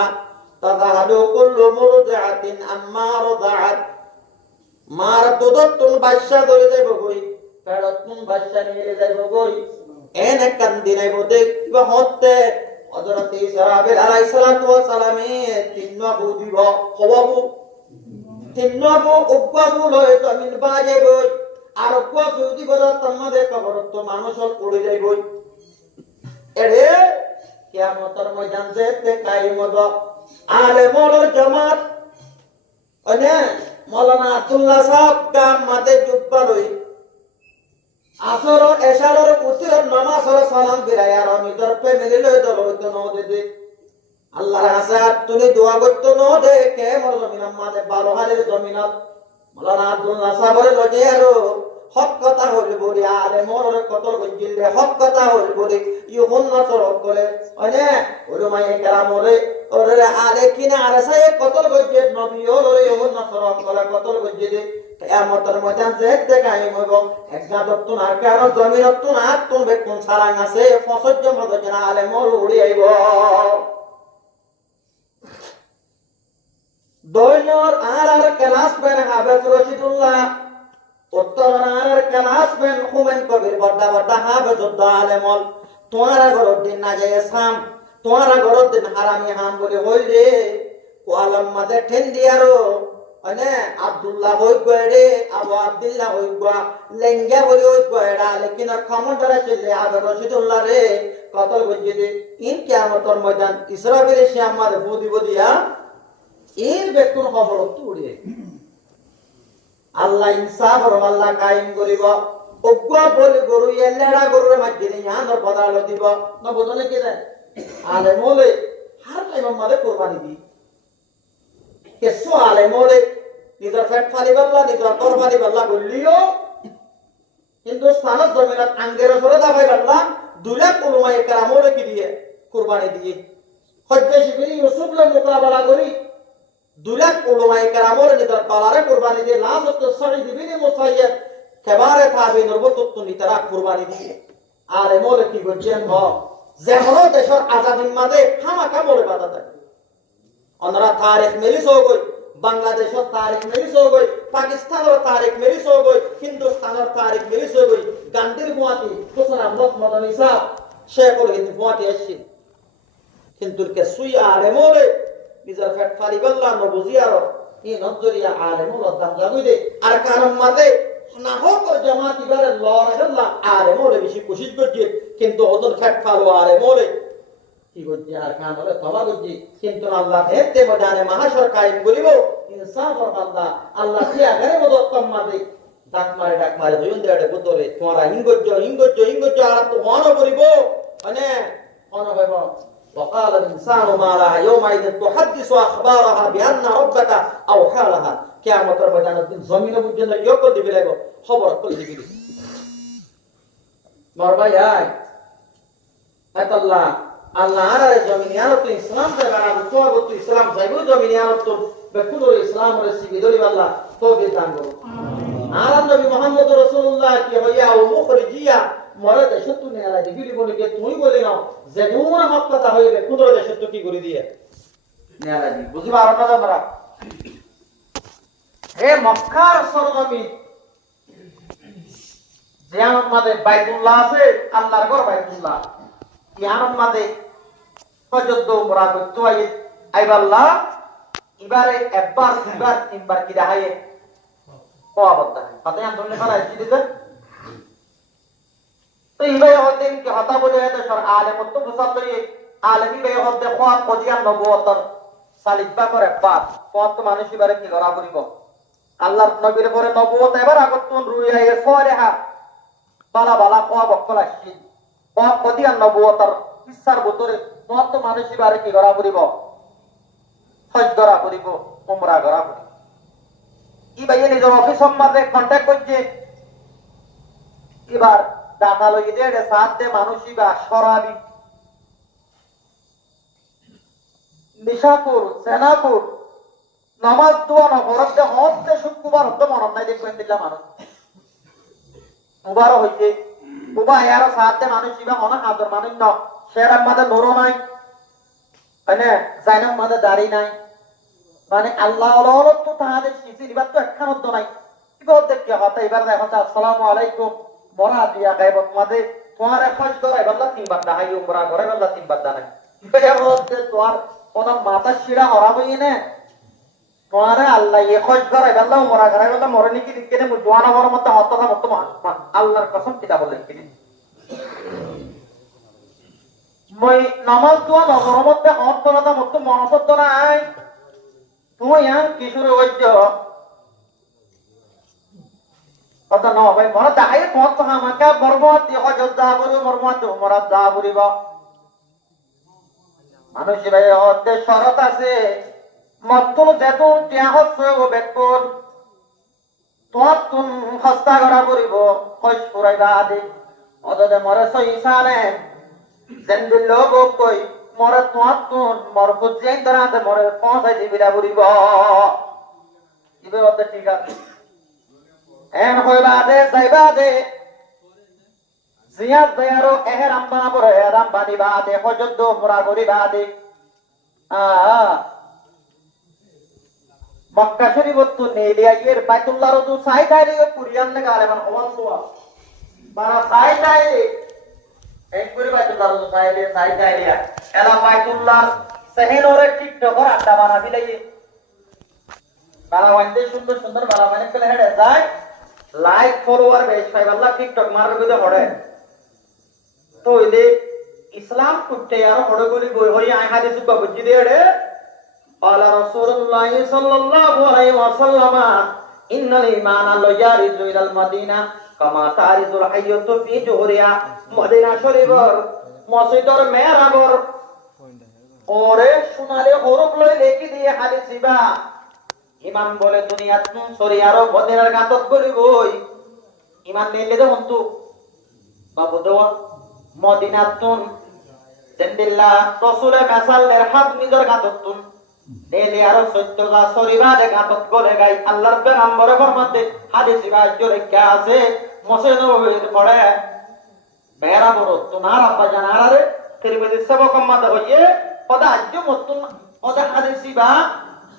তাযহালু কুল্লু মুরদিআতিন আম্মা রাদাআত মার দুদতুন বাদশা ধরে যাইব কই ফেরতুন বাদশা নিয়ে যাইব কই এনে কান্দিনাইব দেখবা হতে হযরত ইসরাফিল আলাইহিস সালাতু ওয়াস সালামে তিননবু দিব কওয়াবু তিননবু উকবাবু লয় জমিন বাজে বই আর কবু দিব তোমাদের কবরত মানুষল পড়ে যাইব এরে কিয়ামতের ময়দান যেতে কায়েম হবে আলেমুল জামাত অনে মাওলানা আব্দুল্লাহ সাহেব কাম মাদে জুব্বা লই আসর এশারের উত্তর নামাজের সালাম বিরায়ার নিজের ফ্যামিলি লই দল হইতো ন দে আল্লাহর কাছে তুমি দোয়া করতে ন দে কে মোর জমিন আমাদের 12 হালের জমিনত মাওলানা আব্দুল্লাহ সাহেবের লজে আর হক কথা হইল বলি আরে মোর কতল গঞ্জিলে হক কথা হইল বলি ইউন নসর করে অনে ওরে মায়ে কেরামরে ওরে আলে কিনা আরে সাই কতল গঞ্জে নবী ওরে ইউন নসর করে কতল গঞ্জে কিয়ামতের ময়দান যেতে কায়েম হইব একগা দত্ত না কারো জমিনত না তুম বেকুন সারাং আছে ফসজ্জ মদজনা আলে মোর উড়ি আইব দৈনর আর ক্লাস বের হাফেজ রশিদুল্লাহ উত্তর আর ক্লাস বের হুমেন কবির বড় হাফেজ আলেমল তোমার ঘরত দিন না যায় সাম তোমার ঘরত দিন হারামি হাম বলে হই রে কোয়ালাম মাদে ঠেন দিয়ারো অনে আব্দুল্লাহ হই গড়ে আবু আব্দুল্লাহ হই গা লেঙ্গা বলে হই গড়া লেকিন খমনডরা চলে আবে রশিদুল্লাহ রে কতল গজ্জে দে ইন কিয়ামতের ময়দান ইসরাফিল সে আমাদের বুদি বুদিয়া এর বেকুন খবর তুড়ে আল্লাহ ইনসাফ আর আল্লাহ কায়েম করিব অজ্ঞা বলে গরু এলেড়া গরুর মাঝে ইয়ানোর বদল দিব না বদলে কি দেন আলে মোলে হার টাইম মালে কুরবানি দি কেসো আলে মোলে নিজের পেট ফালি বল্লা নিজের তর ফালি বল্লা বললিও হিন্দুস্তানের জমিনত আঙ্গের সরে দাবাই বল্লা দুলা কুলমায়ে কেরামরে কি দিয়ে কুরবানি দিয়ে হজ্জে শিবিরি ইউসুফলে মোকাবেলা করি দুলাক উলামায়ে কেরামর নিদর পালারে কুরবানি দিয়ে লাজত সাইদ বিন মুসাইয়্যিব কেবারে তাবিন রবতত নিতরা কুরবানি দিয়ে আর এমরে কি গজেন হ যেমন দেশর আজাদিন মাদে খামাকা বলে বাধা থাকে অনরা তারিখ মেলিস হো গই বাংলাদেশের তারিখ মেলিস হো গই পাকিস্তানের তারিখ মেলিস হো গই হিন্দুস্তানের তারিখ মেলিস হো গই গান্ধীর বুয়াতি হোসেন আহমদ মদনী সাহেব শেখুল হিন্দ বুয়াতি আসছে কিন্তু কে সুই আর এমরে নিজের ফেট ফালি বল্লা নবুজিয়ার এই নজরিয়া আলেমুল দাম লাগুই দে আর কারণ মাদে না হোক জামাত ইবারে লড়াইল্লা আলেমুল বেশি কোশিশ করছে কিন্তু ওদের ফেট ফালো আলেমুল কি করছে আর কান হলে তবা করছে কিন্তু আল্লাহ হেতে ময়দানে মাহাশর কায়েম করিব ইনসাফ আর আল্লাহ আল্লাহ কি আগারে মদত কম মাদে ডাক মারে হইন দেড়ে বুতরে তোরা হিঙ্গজ্জ আর তো হন করিব মানে হন হইব وقال الإنسان ما لها يومئذ تحدث أخبارها بأن ربك أوحى لها কিয়ামত ময়দানে দিন জমিনে পর্যন্ত যোগ দিবে লাগো খবর কই দিবি মোর ভাই আল্লাহ আল্লাহ আর জমিনে আর তো ইসলাম দে বানাবো তো ইসলাম যাইবো জমিনে আর তো বেকুল ইসলাম রেসিবি দলি আল্লাহ তো দান করো আর নবী মুহাম্মদ রাসূলুল্লাহ কি হইয়া ও মুখরিজিয়া মরে দেশ তো নিয়ে আলাই দিবি বলে কে তুই বলি না যে দুমরা মক্কা হইবে কুদর দেশ তো কি করে দিয়ে নিয়ে আলাই দি বুঝিবা আর না আমরা হে মক্কার সরজমিন জিয়ারত মাদে বাইতুল্লাহ আছে আল্লাহর ঘর বাইতুল্লাহ জিয়ারত মাদে সজদ্দ উমরা করতে হয় আইবাল্লাহ এবারে একবার দুইবার তিনবার কি দেখায় কোয়া বলতে হয় তাতে আন্দোলনে করা দিতে তো ইবাই হতেন কি হতা বলে এত সর আলেম তো মুসাফির আলেমি বে হতে কোয়া পজিয়ান নবুয়তর সালিবা করে বাদ কত মানুষ এবারে কি করা করিব আল্লাহর নবীর পরে নবুয়ত এবার আগতন রুইয়া এ সরেহা বালা বালা কোয়া বকল আসি কোয়া পজিয়ান নবুয়তর ইচ্ছার ভিতরে কত মানুষ এবারে কি করা করিব হজ করা করিব উমরা করা করিব ইবাই নিজের অফিস সম্বন্ধে কন্টাক্ট করছে এবার ডাকা লই দে সাথ দে মানুষই বা শরাবি নিশাপুর সেনাপুর নামাজ দোয়া না ফরজ দে হতে শুক্রবার হতে মরণ নাই দেখবেন দিলা মানুষ মুবারক হইছে বুবা ইয়ার সাথ দে মানুষই বা অনেক হাজার মানুষ না শেরাম মাদে নরো নাই মানে জাইনাম মাদে দাড়ি নাই মানে আল্লাহ আল্লাহ তো তাহাদের শিশির এবার তো একখান তো নাই এবার দেখে হতে এবার দেখো আসসালামু আলাইকুম মরা দিয়া গায়ব তোমাদের তোমার এখন ধরে বললা তিনবার দাহাই উমরা করে বললা তিনবার দাহাই এবার হচ্ছে তোমার কোন মাথা শিরা হরাবই না তোমার আল্লাহ এ খোঁজ করে বললা উমরা করে বললা মরনি কি দিকে মু জোয়ানা বড় মত হত্যা মত আল্লাহর কসম কিতা বললেন কি মই নামাজ দোয়া নগর মধ্যে হত্যা মত মনত নাই তুমি ইয়াং কিশোর বৈদ্য কথা ন ভাই মনে দাহাই কত আমাকে বর্মতি হজত যা করিব বর্মতি উমরাত যা করিব মানুষ ভাই হতে শরত আছে মতল যেতুন তিয়া হচ্ছে ও বেকুল তোমার তুন হস্তা করা করিব কইস পুরাইবা আদি অদদে মরে সইসানে জেন্দিল লোক কই মরে তোমার তুন মর বুঝেই ধরাতে মরে পৌঁছাই দিবিরা করিব ইবে হতে ঠিক আছে এন হইবা দে যাইবা দে জিয়াদ দেয়ারো এহরাম বানাবো এহরাম বানিবা দে হজত উমরা করিবা দে মক্কা শরীফ তো নেলিয়া এর বাইতুল্লাহ রদু সাই দাইরে পুরিয়ান লাগা আরে মান হওয়ান সোয়া বারা সাই দাইরে এক করে বাইতুল্লাহ রদু সাই দাইরে এলা বাইতুল্লাহ সেহেনরে টিকটক আড্ডা বানাবি লাগে বারা ওয়াইতে সুন্দর সুন্দর বারা মানে কলে হেডে যায় লাইক ফলোয়ার বেশ পাইবাল্লা টিকটক মারার গদে হড়ে তো ইলে ইসলাম কুটতে আর হড়ে বলি বই হই আই হাদিস বা বুঝি দেড়ে قال رسول الله صلى الله عليه وسلم ان الايمان لا يرد الى المدينه كما ترد الحيه في جوهرها মদিনা শরীফের মসজিদের মেহরাবর ওরে সোনারে হরফ লই লেখি দিয়ে হাদিসিবা ইমাম বলে দুনিয়াত শরিয়ারও মদিনার গাতত করিবই ইমান নেলে দেখুন তো বাবু দেওয়া মদিনাতুন জেন্দিল্লাহ রাসূলের মেসালের হাত নিজের গাততুন নেলে আরো সত্যতা শরীবাদে গাতত করে গাই আল্লাহর পেগম্বরে ফরমাতে হাদিসে বাজরে কে আছে মসজিদ নববীর পড়ে মেরা বড় তোমার আব্বা জানারে তিরমিজি সবকম মাদে হইয়ে পদা আজ্য মতুন পদা হাদিসিবা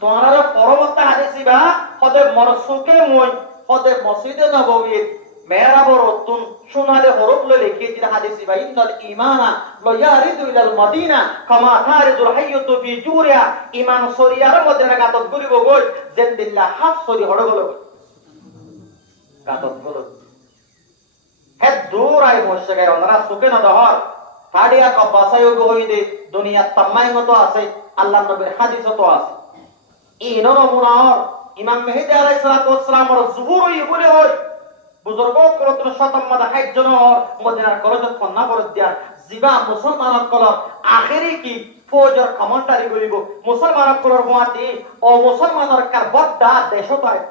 তোমার পরবর্তী হাদিসিবা পদে মরসুকে মই পদে মসজিদে নববীর মেহরাবর তুন সোনালে হরফ লই লিখিয়েছিল হাদিসিবা ইন্নাল ঈমানা লা ইয়ারিদু ইলাল মদিনা কামা তারিদুল হাইয়্যতু ফি জুরিয়া ঈমান শরিয়ার মধ্যে গাতত করিব গই জেন্দিল্লাহ হাফ শরি হড় গল গাতত গল হে দূর আই বসে গায় ওনারা সুকে না দহর ফাডিয়া ক বাসায়ো গই দে দুনিয়া তামাই মতো আছে আল্লাহর নবীর হাদিসও তো আছে ইনো নমুনা ইমাম মেহেদী আলাইহিস সালাতু ওয়াস সালামের জুহুর বলে হয় বুজুর্গ কলতুন শতম মাদা হাইজনর মদিনার কলেজত কন্যা বরদ দিয়া জিবা মুসলমানক কলর আখেরি কি ফৌজর কমেন্টারি করিব মুসলমানক কলর হুয়াতি ও মুসলমানর কার বড্ডা দেশতায়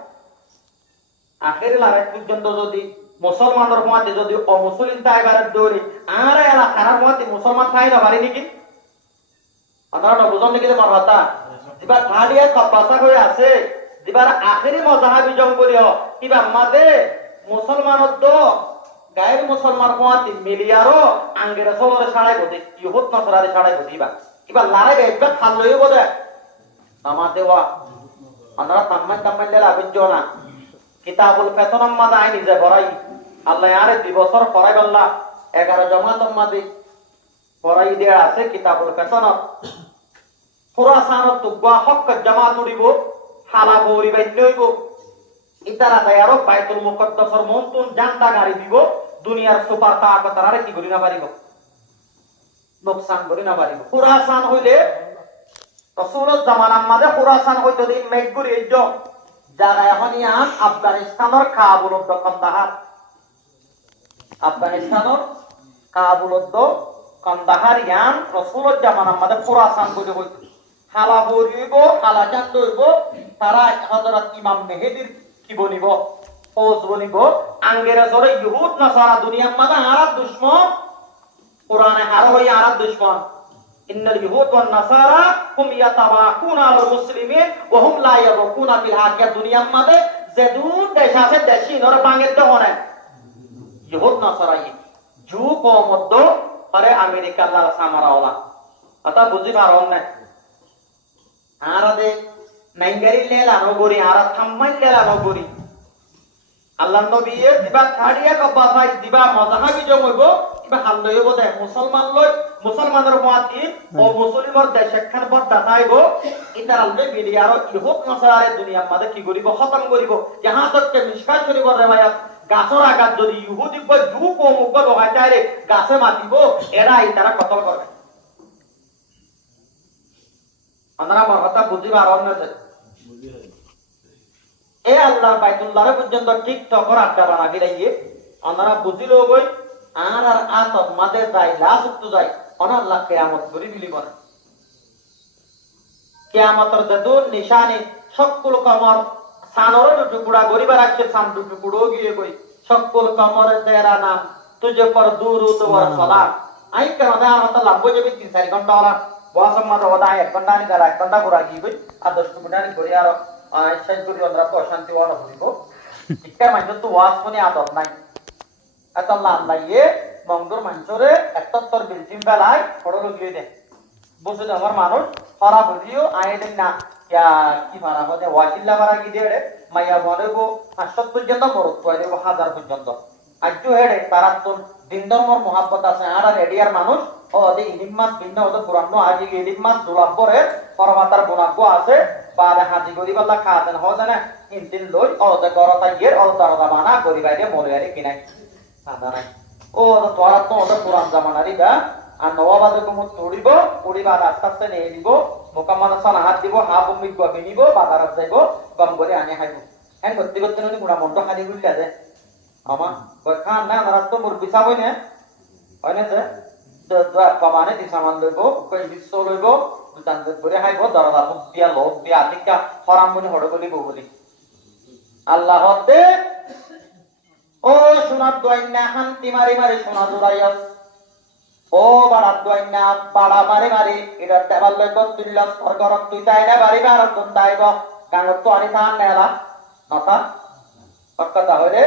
আখেরি লড়াই পর্যন্ত যদি মুসলমানের হুয়াতি যদি অমুসলিম তাইবারের দৌড়ি আর এলা খারাপ হুয়াতি মুসলমান থাই না পারি নাকি আপনারা বুঝন নাকি আমার কথা দিবা ঠাডিয়া কপাসা হয়ে আছে দিবার আখেরি মজাহাবি জং করিও কিবা মাদে মুসলমানত তো গায়ের মুসলমান হুয়াতি মিলিয়ারো আঙ্গেরা সলরে ছাড়াই বদে ইহুদ নসরারে ছাড়াই বদিবা কিবা লড়াই একবার খাল লই বদে আমাতে ওয়া আপনারা তাম্মাই লেলা বুঝছো না কিতাবুল ফেতনাম মাদা আই নিজে ভরাই আল্লাহ আরে 2 বছর পড়াই বললা 11 জমাতম মাদে পড়াই দেয়া আছে কিতাবুল ফেতনা খুরাসানত তুবা হক জামাত উড়িব হালা বৌরি বাইন লইব ইতারা দায়ারো বাইতুল মুকদ্দাসর মন্তুন জান্ডা গাড়ি দিব দুনিয়ার সুপার তাকতারে কি করি না পারিব নোকসান করি না পারিব খুরাসান হইলে রাসূলুল্লাহ জামানার মাঝে খুরাসান হইতো দি মেঘগুরি ইজ্জ যারা এখন ইয়ান আফগানিস্তানের কাবুলত কন্দাহার আফগানিস্তানের কাবুলত কন্দাহার ইয়ান রাসূলুল্লাহ জামানার মাঝে খুরাসান কইতে হইতো হালা বরিব হালা জান দইব তারা হযরত ইমাম মেহেদির কি বনিব ফৌজ বনিব আঙ্গেরা জরে ইহুদ নাসারা দুনিয়ার মাঝে আরব দুশমন কোরআনে হারো হই আরব দুশমন ইন্নাল ইহুদ ওয়ান নাসারা হুম ইয়াতাবাকুনা আল মুসলিমিন ওয়া হুম লা ইয়াবকুনা ফিল হাকিয়া দুনিয়ার মাঝে যে দুন দেশ আছে দেশি নর বাঙের তো হনে ইহুদ নাসারা জু কমদ্দ আরে আমেরিকা আল্লাহ সামারা ওলা আতা বুঝি পারন না আরাদে নাইঙ্গারি লেলা নগরি আরা থাম্মাই লেলা নগরি আল্লাহ নবীয়ে দিবা খাড়িয়া কবাসাই দিবা মজাহাবি জমইব কিবা হাল লইব দে মুসলমান লই মুসলমানের মাতি ও মুসলিমর দেশখান পর দাতাইব ইতার আলবে বিলিয়ার ইহুদ নসারে দুনিয়ার মাঝে কি করিব খতম করিব যাহা তককে নিষ্কাশ করিব রেবায়াত গাছর আঘাত যদি ইহুদি কই জু কো মুখ লগাই চাইরে গাছে মাতিব এরা ইতারা কতল করবে আমরা আমার কথা বুঝিবার অন্য এ আল্লাহর বাইতুল্লাহ পর্যন্ত ঠিক টকর আড্ডা বানা গিয়ে আমরা বুঝিল গই আর আতত মাদের যাই লাশ উঠতে যাই অনাল্লাহ কিয়ামত করি বিলিব না কিয়ামতের যদুন নিশানে সকল কমর সানর টুকরা গরিবার আছে সান টুকড়ো গিয়ে কই সকল কমর তেরা নাম তুজে পর দুরুদ ওয়া সালাত আই কেন না হতা লাভ যাবে 3-4 ঘন্টা ওরা বসম মাদ ওদা 1 ঘন্টা নি গলা 1 ঘন্টা ঘুরা গিয়ে কই আর 10 মিনিট নি করি আর আইসাই করি আমরা তো শান্তি ওয়ালা হইব ঠিক আছে তো ওয়াজ কোনি আদত নাই এত লাভ লাইয়ে মংদুর মানচরে এতত্তর বিলজিম বেলায় ফটো লগিয়ে দে বুঝলে আমার মানুষ ফরা বুঝিও আয় দেন না কি ফারা হতে ওয়াকিল্লা ফারা কি দে মাইয়া বলেবো 500 পর্যন্ত মরত কয় দেব 1000 পর্যন্ত আজু হেডে তারা তো দিন ধর্মর মোহাব্বত আছে আর রেডিয়ার মানুষ ও দে ইলিমাস ভিন্ন হতে পুরানো আজ ইলিমাস দুলাপরে পরমাতার গুণাগ্য আছে বাদে হাজি গরিবাল্লা খাতেন হতে না ইনতিন লই ও দে করতা ইয়ের ও তারদা বানা গরিবাইরে মরিয়ারে কিনাই সাদা নাই ও তোরা তো ওদের পুরান জামানারি গা আর নবাবাদে কুমু তুড়িব উড়িবার আস্তে আস্তে নিয়ে দিব মোকাম্মদ সানা হাত দিব হা বমি গপি নিব বাজারত যাইব গম করে আনি খাইব হ্যাঁ করতে করতে নি গুড়া মন্ড খালি গুলিয়া দে আমা খান না আমার তো মোর বিচা বই না হয় না যে কমানে দি সামান লইব কই বিশ্ব লইব দুটান করে খাইব দরদা মুখ দিয়া লোক দিয়া আতিকা হরাম মনে হড় বলি বলি আল্লাহ হতে ও সোনার দোয়াইনা হান্তি মারি মারি সোনা জোড়াইয়াস ও বাড়া দোয়াইনা বাড়া মারি মারি এটা টেবাল লই বসতিল্লা সরগরক তুই তাইনা বাড়ি বার কোন দাইব কাঙ্গত তো আনি থান নেলা নতা কথা হইলে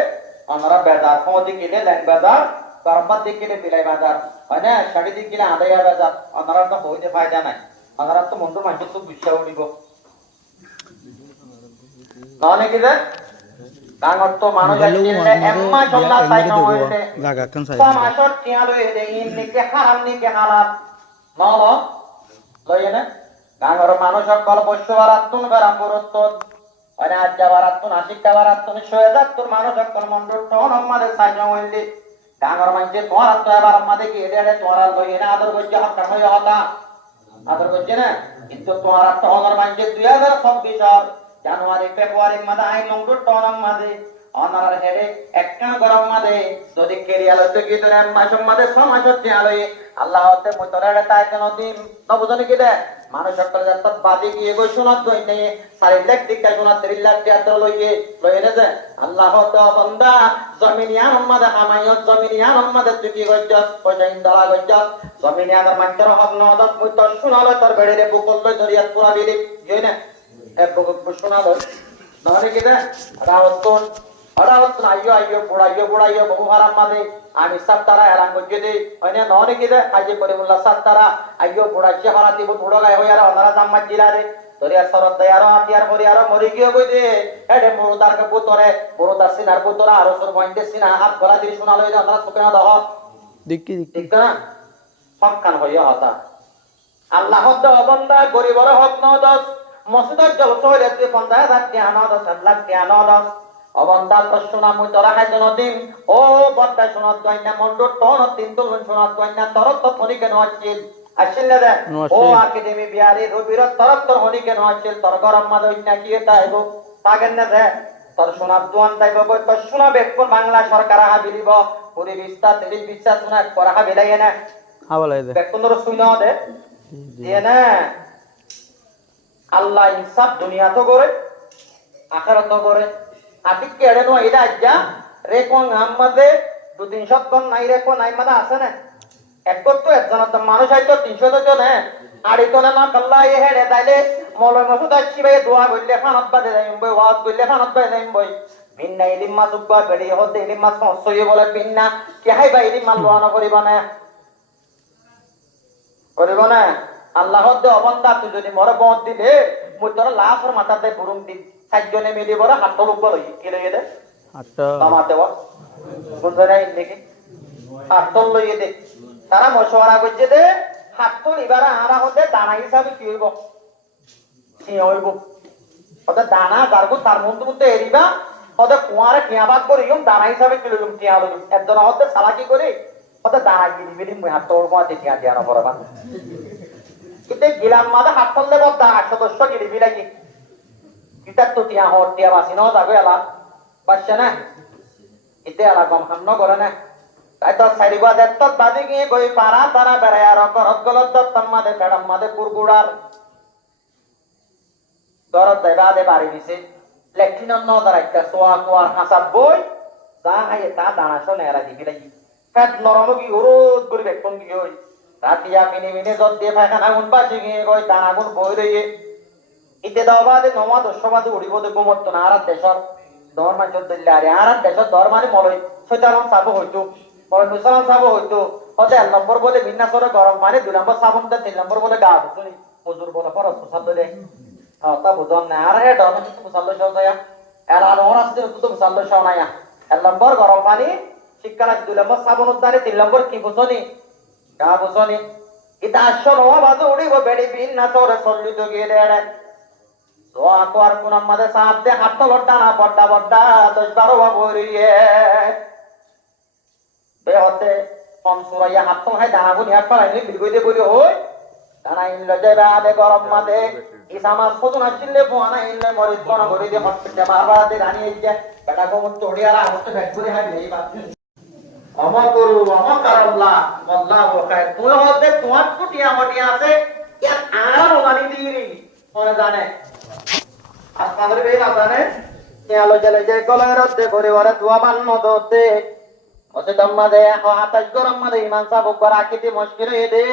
আমরা বাজার ফদি কিলে ল্যাং বাজার গরমত দিকিলে বিলাই বাজার হয় না শাড়ি দিকিলে আদায়া বাজার আমরা তো হইতে ফায়দা নাই আমরা তো মন্দ মানুষ তো বিশ্বাস উঠিব ননে কি রে কাঙ্গত তো মানুষ আসলে এম্মা জল্লা সাইনো হইতে জায়গা কোন সাইড সমাজত কিয়া লই দে ইন নিকে হারাম নিকে হালাত নল লই না কাঙ্গর মানুষ সকল বৈশ্যবারাতুন বেরাম পরত আরে আজ যাবারাতুন আশিকা বারাতুন শয়জাত তোর মানুষ সকল মন্ডল তো আমাদের সাইনো হইলে কাঙ্গর মানছে তোরা তো এবার আমাদের কি এডে তোরা লই না আদর গজ্জা হক হই হতা আদর গজ্জা না কিন্তু তোরা তো আমার মানছে 2026 জানুয়ারি ফেব্রুয়ারি মাদে আই মন্ডল তো আমাদের অনার হেরে একখান গরম মাদে যদি কেরিয়াল কি ধরে মাসম মাদে সমাজ আলোই আল্লাহ হতে মুতরে তাই কেন দিন নবজনে কি দে মানুষ সকল যাত বাদি গিয়ে গই শোনাত গই নেই 4 লাখ দিকা শোনাত 3 লাখ টাকা লইয়ে নে যে আল্লাহ হতে বান্দা জমিনিয়া মোহাম্মদ হামায়ত জমিনিয়া মোহাম্মদ তুই কি গজ্জাস পয়সা ইন্দালা গজ্জাস জমিনিয়া মানকর হক নদত মুই তো শোনালো তোর বেড়ে বুকল লই ধরিয়া পুরা বিলি জয় না এ বুক শোনালো নহলে কি দে রাওত আইয়ো বুড়াইয়ো বহু হারাম মাদে আমি সাত্তারা এলান গজ্জে দে অনে নহলে কি দে হাজি করিমুল্লাহ সাত্তারা আইয়ো বুড়াইছে হারাতি বুড়ো গায় হইয়ারা ওনারা জাম্মাত দিলারে তোরিয়া সরত দেয়ারো আতিয়ার মরিয়ারো মরি গিয়ে কই দে এডে মুরুদার কে পুতরে মুরুদার সিনার পুতরা আর সর বইন্দে সিনা হাত গলা দি শোনালো যে ওনারা সুকে না দহ দেখি ঠিক না সবখান হইয়া হতা আল্লাহ দ বন্দা গরিবর হক নদস মসজিদের জলসা হইলে 50,000 টাকা নদস 7 লাখ টাকা নদস অবন্দাল প্রশ্ন মুই তোরা খাই দিন ও বড়টা শোনাত কইনা মন্ডর তোর 3 তুলন শোনাত কইনা তোর তো ফনি কেন আছিল আসিল না ও একাডেমি বিহারি রবির তোর তোর হনি কেন আছিল তোর গরম মাদ হইনা কি তাইবো পাগেন না রে তোর শোনাত দুয়ান তাইব কই তো শোনাবে কোন বাংলা সরকার হাবিলিব পুরি বিস্তার তেলি বিশ্বাস শোনা করা হাবিলাইয়ে না হাবলাই দে কোনর শুনা দে দিয়ে না আল্লাহ ইনসাফ দুনিয়া তো করে আখিরাত তো করে আতিক কেড়ে নো এটা আজ্জা রে কোন আমাদে 2-3 কোন নাই রে কোন নাই মাদা আছে না একত তো একজন তো মানুষ হয়তো 300 জন হ্যাঁ আড়ি তো না আল্লাহ এ হেড়ে তাইলে মৌলানা মাসুদ আশিবাই দোয়া কইলে খানাত বাদে যাইম বই ওয়াজ কইলে খানাত বাদে যাইম বই বিন্না ইলিম মাসুক বা বেড়ি হতে ইলিম মাস সই বলে বিন্না কি হাই ভাই ইলিম মাল লোয়ানো করিব না আল্লাহ দে অবন্দা তুই যদি মরে বদ দিলে মুই তোর লাফর মাথাতে বুরুম দি 4 জনে মিলি বড় হাত লোক লই কি লই দে হাতটা মামা দেব কোন জায়গায় দেখি হাত লই দে তারা মশওয়ারা করছে দে হাত তো নিবারা আরা হতে দানা হিসাবে কি হইব কি হইব ওটা দানা দারগো তার মধ্যে এরিবা ওটা কুয়ারে কিয়াবাদ করিম দানা হিসাবে কি লইম কিয়া লইম একজন হতে চালাকি করে ওটা দানা গিরি বিলি মুই হাত তোর মাতে কিয়া দিয়া না পড়বা কিতে গিলাম মাদা হাত তললে বদা সদস্য গিরি বিলাকি কিতা তো তিয়া হটিয়া বাসি ন যাবে আলা পাচ্ছে না ইতে আলা গম খান্ন করে না তাই তো সাইরিবা দেত বাদি গিয়ে গই পারা তারা বেড়ায় আর করত গলত দত্তম মাদে পেড়াম মাদে কুরগুড়ার দরদ দেবাদে বাড়ি দিছে লেখিন ন দাঁড়াইতা সোয়া কোয়ার হাসাব বই যা হাইয়ে তা দাঁড়া শোনে এরা দিবি লাগি ফ্যাট নরম কি ওরোদ করে বেকম কি হই রাতিয়া মিনি মিনি যত দিয়ে পায়খানা গুণ বাসি গিয়ে গই দানা গুণ বই রইয়ে ইতে দাওবাদে নমা দশবাদে উড়িব দে গোমত না আর দেশর দর মান চোদ্দ দিল্লারে আর দেশর দর মানে মলই সৈতান সাব হইতো মলই মুসলমান সাব হইতো হতে 1 নম্বর বলে বিন্যাসরে গরম মানে 2 নম্বর সাবন দে 3 নম্বর বলে গা ধুনি হুজুর বলে ফরজ সাদ দে তা বুঝন না আর হে দর মানে মুসল্লা শাও দয়া আর আর ওর আসতে তো মুসল্লা শাও না 1 নম্বর গরম পানি শিক্ষা 2 নম্বর সাবন উদ্দারে 3 নম্বর কি বুঝনি গা বুঝনি ইতা আসর ও বাদে উড়িব বেড়ি বিন্যাসরে সল্লিত গিয়ে দেড়ে তো আকর কোন আমাদের সাথে হাত তো লড়টা না বড়টা 10-12 বরিয়ে বে হতে কম সুরাইয়া হাত তো হয় দানা গুনি হাত পাইনি বিলগই দে বলি ওই দানা ইনলে যাবে আদে গরম মাদে ইসামাস ফতুন আছিলে পোনা ইনলে মরিদ কোন গরি দে হটতে বারবাদে রানি ইজ্জা কাটা কোন তোড়িয়ারা হতে ফ্যাক্টরি হাই এই বাত আমা করু আমা কারাল্লাহ আল্লাহু খায়র তুই হতে তোমার কুটিয়া মটিয়া আছে ইয়া আর ওলানি দিরি কোনে জানে আসমানের বে না জানে কে আলো জ্বলে যে গলায় রতে করে ওরে দুয়া বান্ন দতে ওসে দম্মা দে হাতাজ গরম মাদে ইমান সাহেব করা কিতি মুশকিল হয়ে দে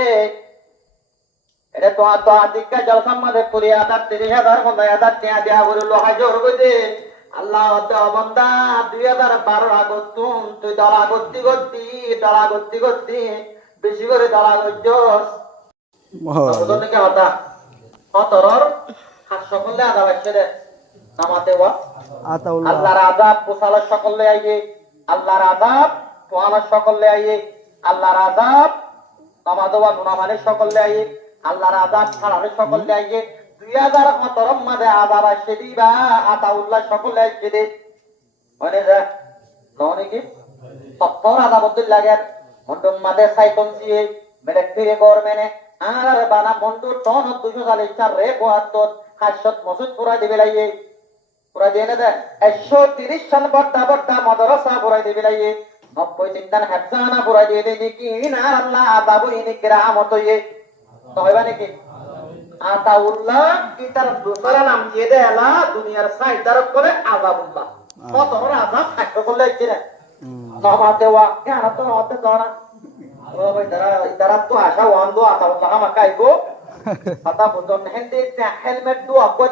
এটা তো আত আদিকা জলসাম মাদে পুরি আদা 30,000 বন্ধা আদা টিয়া দিয়া বলে লোহা জোর কইতে আল্লাহ তো বন্দা 2012 আগস্টুন তুই দলা গত্তি বেশি করে দলা গজ্জস বুঝন কি হতা হতরর হাত সকলে আদা বাচ্চা দে নামাতে ওয়া আল্লাহর আযাব পোসালা সকলে আইয়ে আল্লাহর আযাব তোয়ালা সকলে আইয়ে আল্লাহর আযাব নামাদওয়া গুনামানে সকলে আইয়ে আল্লাহর আযাব ছাড়ালে সকলে আইয়ে 2017 মাদে আযাব আসে দিবা আতাউল্লাহ সকলে আইয়ে দে মানে যা ননি কি সত্তর আযাব দিল লাগে মন্ডম মাদে সাইকন দিয়ে মিলিটারি গভর্নমেন্টে আর বানা বন্ধু টন 240 রে 72 হাসত মসুদ পুরা দিবে লাইয়ে পুরা দিয়ে দে 130 সাল বড়টা বড়টা মাদ্রাসা পুরাই দিবি লাইয়ে 90 চিন্তার হাসানা পুরাই দিয়ে দে কি না আল্লাহ বাবু ইনি কিরামত হইয়ে তো হইবা নাকি আতাউল্লাহ কিতার দোসরা নাম দিয়ে দে আলা দুনিয়ার সাইদার করে আযাবুল্লাহ কত বড় আযাব থাকবে বললে কি না নমা দেওয়া কেন তো হতে দাও ও ভাই তারা তো আশা ওয়ান্দো আতাউল্লাহ মাকাইবো কথা বলতাম হেন্ডে হেলমেট দো আপু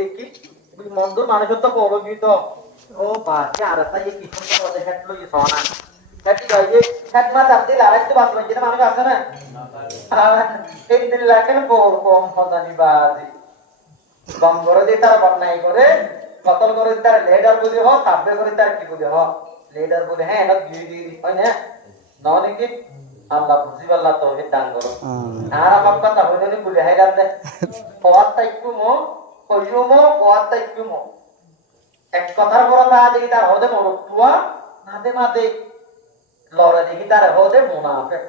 দেখি মন্দ মানুষের তো বড় গীত ও বাচ্চা আর একটা এই কিছু কথা হেড লই সোনা হেড গাইয়ে হেড মা দাঁতে আরেকটু বাস মানে যেটা মানুষ আছে না এই দিন লাগেন কম ফদানি বাজি বঙ্গরে দিয়ে তারা বন্যাই করে কতল করে তার লিডার বলি হ তাবে করে তার কি বলি হ লিডার বলে হ্যাঁ এটা দিয়ে হয় না নয় কি আল্লাহ বুঝিবাল্লাহ তৌহিদ দান করো আর আমার কথা হইনি বলে হাইলাম দে পথ তাইকু মো কইও মো পথ তাইকু মো এক কথার বড় তা দেখি তার হদে মরতুয়া নাতে মাতে লড়ে দেখি তার হদে মুনাফিক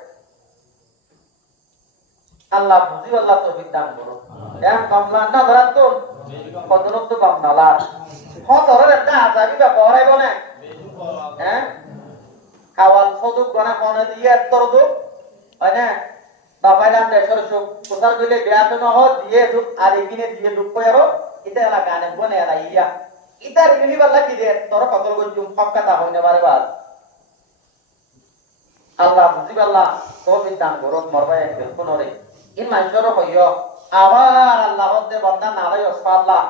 আল্লাহ বুঝিবাল্লাহ তৌহিদ দান করো এম কামলা না ধরাতো কতন তো কামনালা হতরের একটা আজাবি ব্যাপার হয় বলে হ্যাঁ কাওয়াল সদুক গনা কোনে দিয়ে তরদু মানে বাবাইলাম দেশর সুখ কোথার গলে বিয়াত ন হ দিয়ে দুক আর এগিনে দিয়ে দুক কয়রো এটা এলা গানে বনে এলা ইয়া ইতার ইউনিভার্লা কি দে তোর কতল গজুম ফক্কাতা হইনে বারে বাদ আল্লাহ বুঝিবাল্লাহ তৌফিক দান করো মরবা এক কোনরে ইন মানুষের হইও আবার আল্লাহ দে বান্দা না হয় আল্লাহ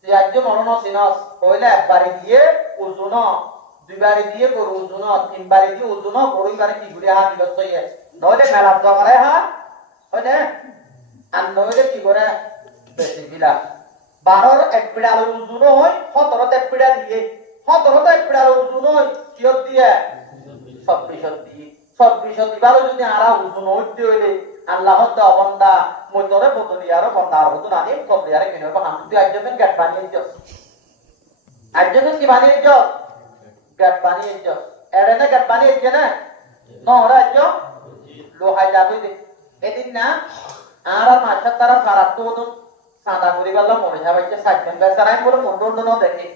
তুই আজ মরণ সিনস কইলে একবারে দিয়ে ওজন দুইবারে দিয়ে গরু ওজন তিনবারে দিয়ে ওজন গরুইবারে কি ঘুরে হাত দিবস হইয়ে নইলে মেলা জমারে হা হইনে আর নইলে কি করে বেশি দিলা 12 এক পিড়া ওজন হয় 17 এক পিড়া দিয়ে 17 এক পিড়া ওজন হয় কিয়ত দিয়ে 26 দিয়ে 26 দিবারও যদি আরা ওজন হইতে হইলে আল্লাহ দা বান্দা মজরে বদলি আর বান্দার হতো না এই কবলি আর কিনে বাহাম তুই আজজন গাট বানিয়ে দিও আজজন কি বানিয়ে দিও গাট বানিয়ে দিও এরে না গাট বানিয়ে দিও না নহরা দিও লোহাই যাবে দে এদিন না আর মাছ তারা সারা তো সাদা করি বললাম মরে যাবে সাইকেল বেচারাই বলে মন্ডল ন দেখে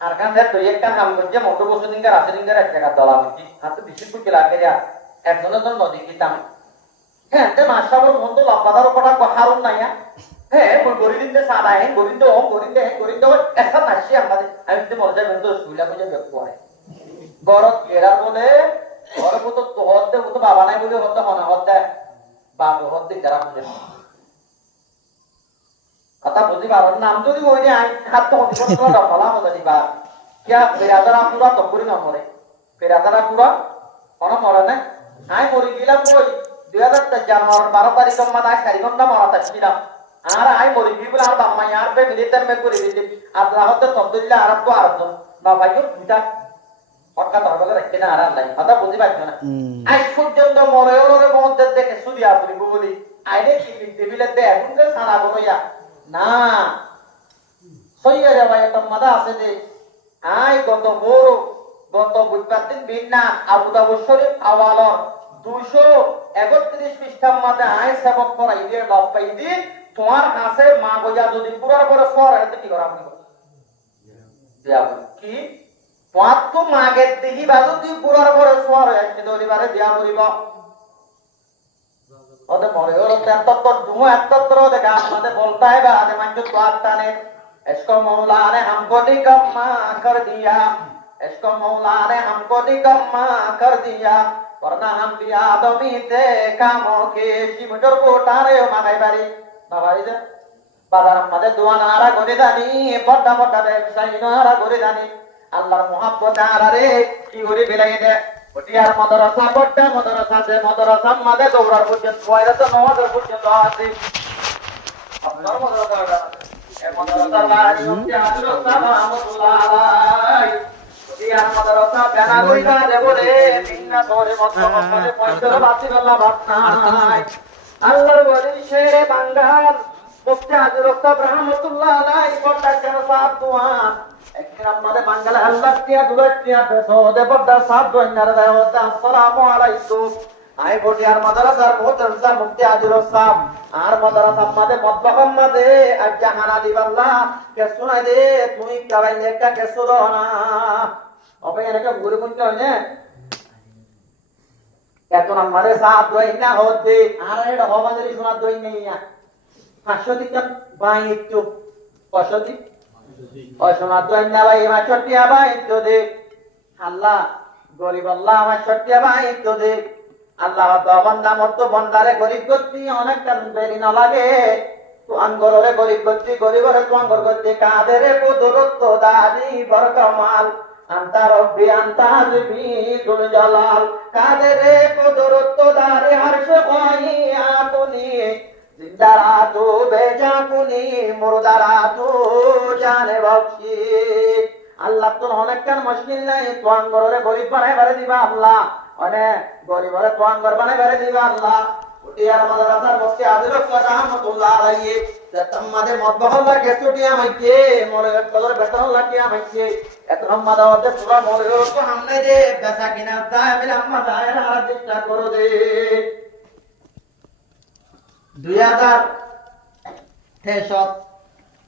আর কান দে তুই একটা কাম করছে মন্ডল বসে দিনকার আছে দিনকার এক টাকা দলা মিটি হাতে বেশি কুকি লাগে রে একজনের জন্য নদী কিতাম হ্যাঁ তে মাসাবর মন্দ লম্বাদার উপর হারুন নাইয়া হ্যাঁ গরিদিন দে সাদা হ্যাঁ গরিদিন দে একটা নাসি আমাদের আমি তো মরে যাবেন তো শুইলা বুঝে ব্যক্ত হয় গরত গেরার বলে ঘর তো তোহর দে তো বাবা নাই বলে হতে মনে হতে বাবা হতে যারা বুঝে কথা বুঝি পারো নাম যদি হইনি হাত তো হতে কোনো ডমলা মনে দিবা কিয়া ফেরাদারা পুরা তো করি না মরে ফেরাদারা পুরা কোন মরে না আই মরি গেলাম কই 2000 জানুয়ারি 12 তারিখ মানে 4 ঘন্টা মারা থাকছিলাম আর আই মরি গিয়ে বলে আর বাম্মা ইয়ার পে মিলিটার মে করে দিতে আল্লাহ হতে তবদুল্লাহ আরব তো আরব না ভাইও দুটা হটকা তরবলে রাখতে না আর আল্লাহ কথা বুঝি পাইছো না আই পর্যন্ত মরে ওরে মধ্যে দেখে সুদি আপনি বলি আইরে কি টেবিলে দে এখন যে সারা বড়ইয়া না সইয়া যাবে একটা মাদা আছে যে আই গত বুধবার দিন বিন্না আবু দাউদ শরীফ আওয়ালর 231 পৃষ্ঠার মধ্যে আয় সেবক করাই দিয়ে লাভ পাই দিন তোমার হাসে মা গজা যদি পুরার করে সর এতে কি করা আপনি কি তোমার তো মাগে দেখি বাজু তুই পুরার করে সর হয়েছে দলিবারে বিয়া করিব ওদের মরে ওর তত্ত্ব তুমি তত্ত্ব দেখা আমাদের বলতে হয় বা আদে মাঞ্জ তো আত্মানে इसको मौला ने हमको निकम्मा कर दिया इसको मौला ने हमको निकम्मा कर दिया वरना हम भी आदमी थे कामों के शिमटर को टारे मागाई बारी बाबारी दे बाजार मदे दुआनारा गोरी दानी बड्डा बड्डा व्यवसायी नारा गोरी दानी अल्लाहर मोहब्बत आरा रे की गोरी बिलाई दे ওটিয়ার মাদ্রাসা বড়টা মাদ্রাসা যে মাদ্রাসা মধ্যে দৌড়ার পর্যন্ত ওইরা তো নওয়াজের পর্যন্ত আছে আপনার মাদ্রাসা এই মাদ্রাসা বাড়ি হচ্ছে আজরত রহমাতুল্লাহ আলাইহি ওটিয়ার মাদ্রাসা বেনা কইরা দে বলে বিন্না তোরে মতমতে পয়সা বাতিল আল্লাহ বাতনাই আল্লাহর ওলি শেরে বাঙ্গাল মুফতি আজরত রহমাতুল্লাহ আলাইহি বড়টা কেন সাথ দুয়ান একদিন আমাদের বাঙ্গালে আল্লাহ তিয়া দুলাতিয়া বেসো দে বড় সাথ দুয়ান না রে আসসালামু আলাইকুম আই বটি আর মাদ্রাসার মুহতারাম মুফতি আদিল সাহেব আর মাদ্রাসা মাদে মতবাকাম মাদে আজ জাহানা দিবাল্লা কে শুনাই দে তুই কাবাই লেখা কে সুরনা অবে এনেকে ভুল কোন কে হইনে এত নম্বরে সাত দই না হতে আর এটা হবাদের শোনা দই নেই না 500 দিক বাই একটু 500 দিক ও শোনা দই না ভাই 500 টিয়া বাই একটু দে আল্লাহ গরিব আল্লাহ 500 টিয়া বাই একটু দে আল্লাহ তো বান্দা মত বন্দারে গরিব করতে অনেক কান বেরি না লাগে তো আঙ্গরে গরিব করতে গরিবরে তো আঙ্গর করতে কাদেরে কুদরত দাদি বরকমাল আন্তা রব্বি আন্তা হাজবি দুল জালাল কাদেরে কুদরত দারে হর্ষ কই আপনি জিন্দারা তো বেজা কুনি মুরদারা তো জানে বখশি আল্লাহ তো অনেক কান মুশকিল নাই তো আঙ্গরে গরিব বানাই বারে দিবা আল্লাহ অনেক গরিবরে তো আঙ্গর বানাই বারে দিবা আল্লাহ উটিয়ার মাদ্রাসার মুফতি আদিল রাহমাতুল্লাহ আলাইহি তাম্মাদের মতবাহল্লা কেতুটিয়া মাইকে মোরে কলর বেতন লাটিয়া মাইকে এত হাম্মা দাওয়াতে পুরা মোরে তো হামনে দে বেচা কিনা দায় মিল হাম্মা দায় আর চেষ্টা করো দে 2000 হেশত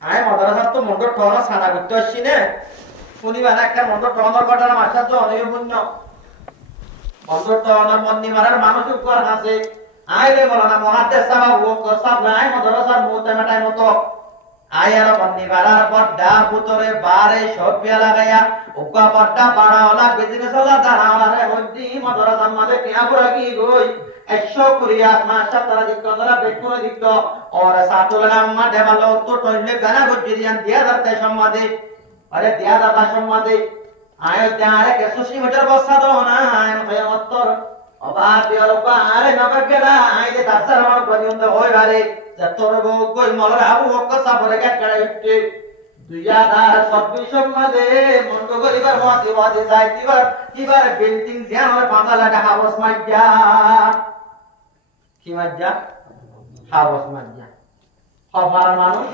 আয় মাদ্রাসা তো মোটর টরা সানা করতে আসছি না কোনি বানা একটা মোটর টরার ঘটনা মাসা তো অনেক পুণ্য মোটর টরার মন্নি মারার মানুষ উপর আছে আইলে বলনা মুহাদ্দিস সাহেব ও কসাব নাই মাদ্রাসার মুতামাটাই মতো আয়ার বন্নি বাড়ার পড়া পুতরে বারে সপিয়া লাগায়া ওকা পড়া বাড়াওলা বিজনেস ওলা দাঁড়াওলা রে হদ্দি মাদ্রাসার মাঝে কিয়া পুরা কি গই 100 কুরিয়াত মাশা তারা দিক ধরা বেট করে দিক और सातुल नाम्मा डेवलो तो टोइले गाना गुजरियान दिया दरते सम्मादे अरे दिया दाता सम्मादे आयो त्यारे के सुशी मीटर बस्सा दो ना आयन खयामत्तर अबार दियालो पारे नबगरा आइदे दासर मन परियंत होय बारे जत्तर गो कोई मलर आबू ओक्का साबरे के कड़े इट्टे 2026 মধ্যে মন্ড গরিবার মতে মতে যাইতিবার কিবার বিল্ডিং ধ্যান আর 5 লাখ হাউস মাইজা কি মাইজা হাউস মাইজা হবার মানুষ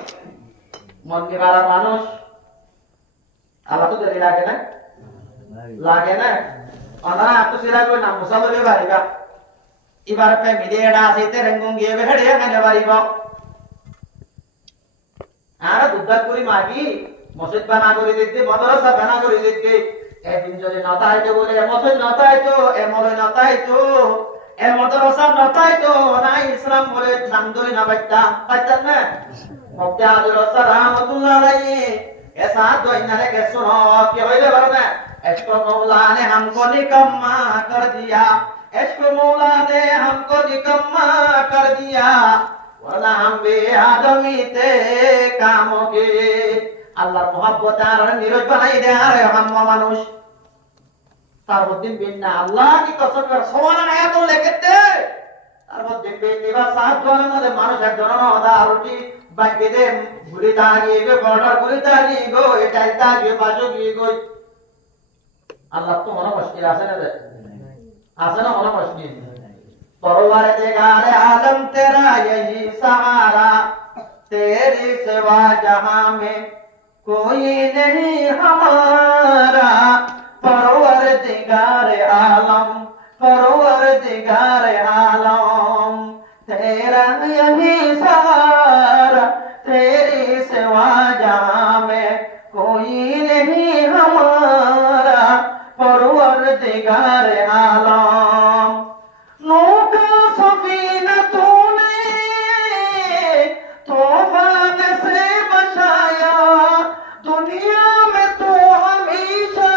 মন্দি বাড়ার মানুষ আল্লাহ তো দেরি লাগে না অনারা আত্ম সিরা কই না মুসাবরে বাড়িবা এবার ফ্যামিলি এডা আছে রঙ্গুং গিয়ে বেড়ে এখানে বাড়িবা আর দুধ করি মাগি মসজিদ বানা করে দিতে মাদ্রাসা বানা করে দিতে একদিন যদি নতাইতো বলে মসজিদ নতাইতো এ মলে নতাইতো এ মাদ্রাসা নতাইতো না ইসলাম বলে নাম ধরে না পাইতাম না মুফতি আদিল রাহমাতুল্লাহ আলাইহি ऐसा तो इन्होंने के सुनो कि होइले बरना इसको मौला ने हमको निकम्मा कर दिया इसको मौला ने हमको निकम्मा कर दिया वरना हम भी आदमी थे कामों के अल्लाह मोहब्बत আর নিরজ বানাই দে আর हम মানুষ তারপরদিন বিনা আল্লাহ কি কসম করে সমান আয়াত লেখতে তারপরদিন বিনা সাত জনের মধ্যে মানুষ একজন না রুটি বাকি দে ঘুরে দাঁড়িয়ে গো বর্ডার ঘুরে দাঁড়িয়ে গো এটা দাঁড়িয়ে বাজো গিয়ে গো আল্লাহ তো মনে মুশকিল আছে না মনে মুশকিল परवरदिगार आलम तेरा यही सहारा तेरे सिवा जहां में कोई नहीं हमारा परवरदिगार आलम तेरा यही सहारा तेरे सिवा जहां में कोई नहीं हमारा परवरदिगार आलम नौका सफीना तूने तूफान से बचाया दुनिया में तो हमेशा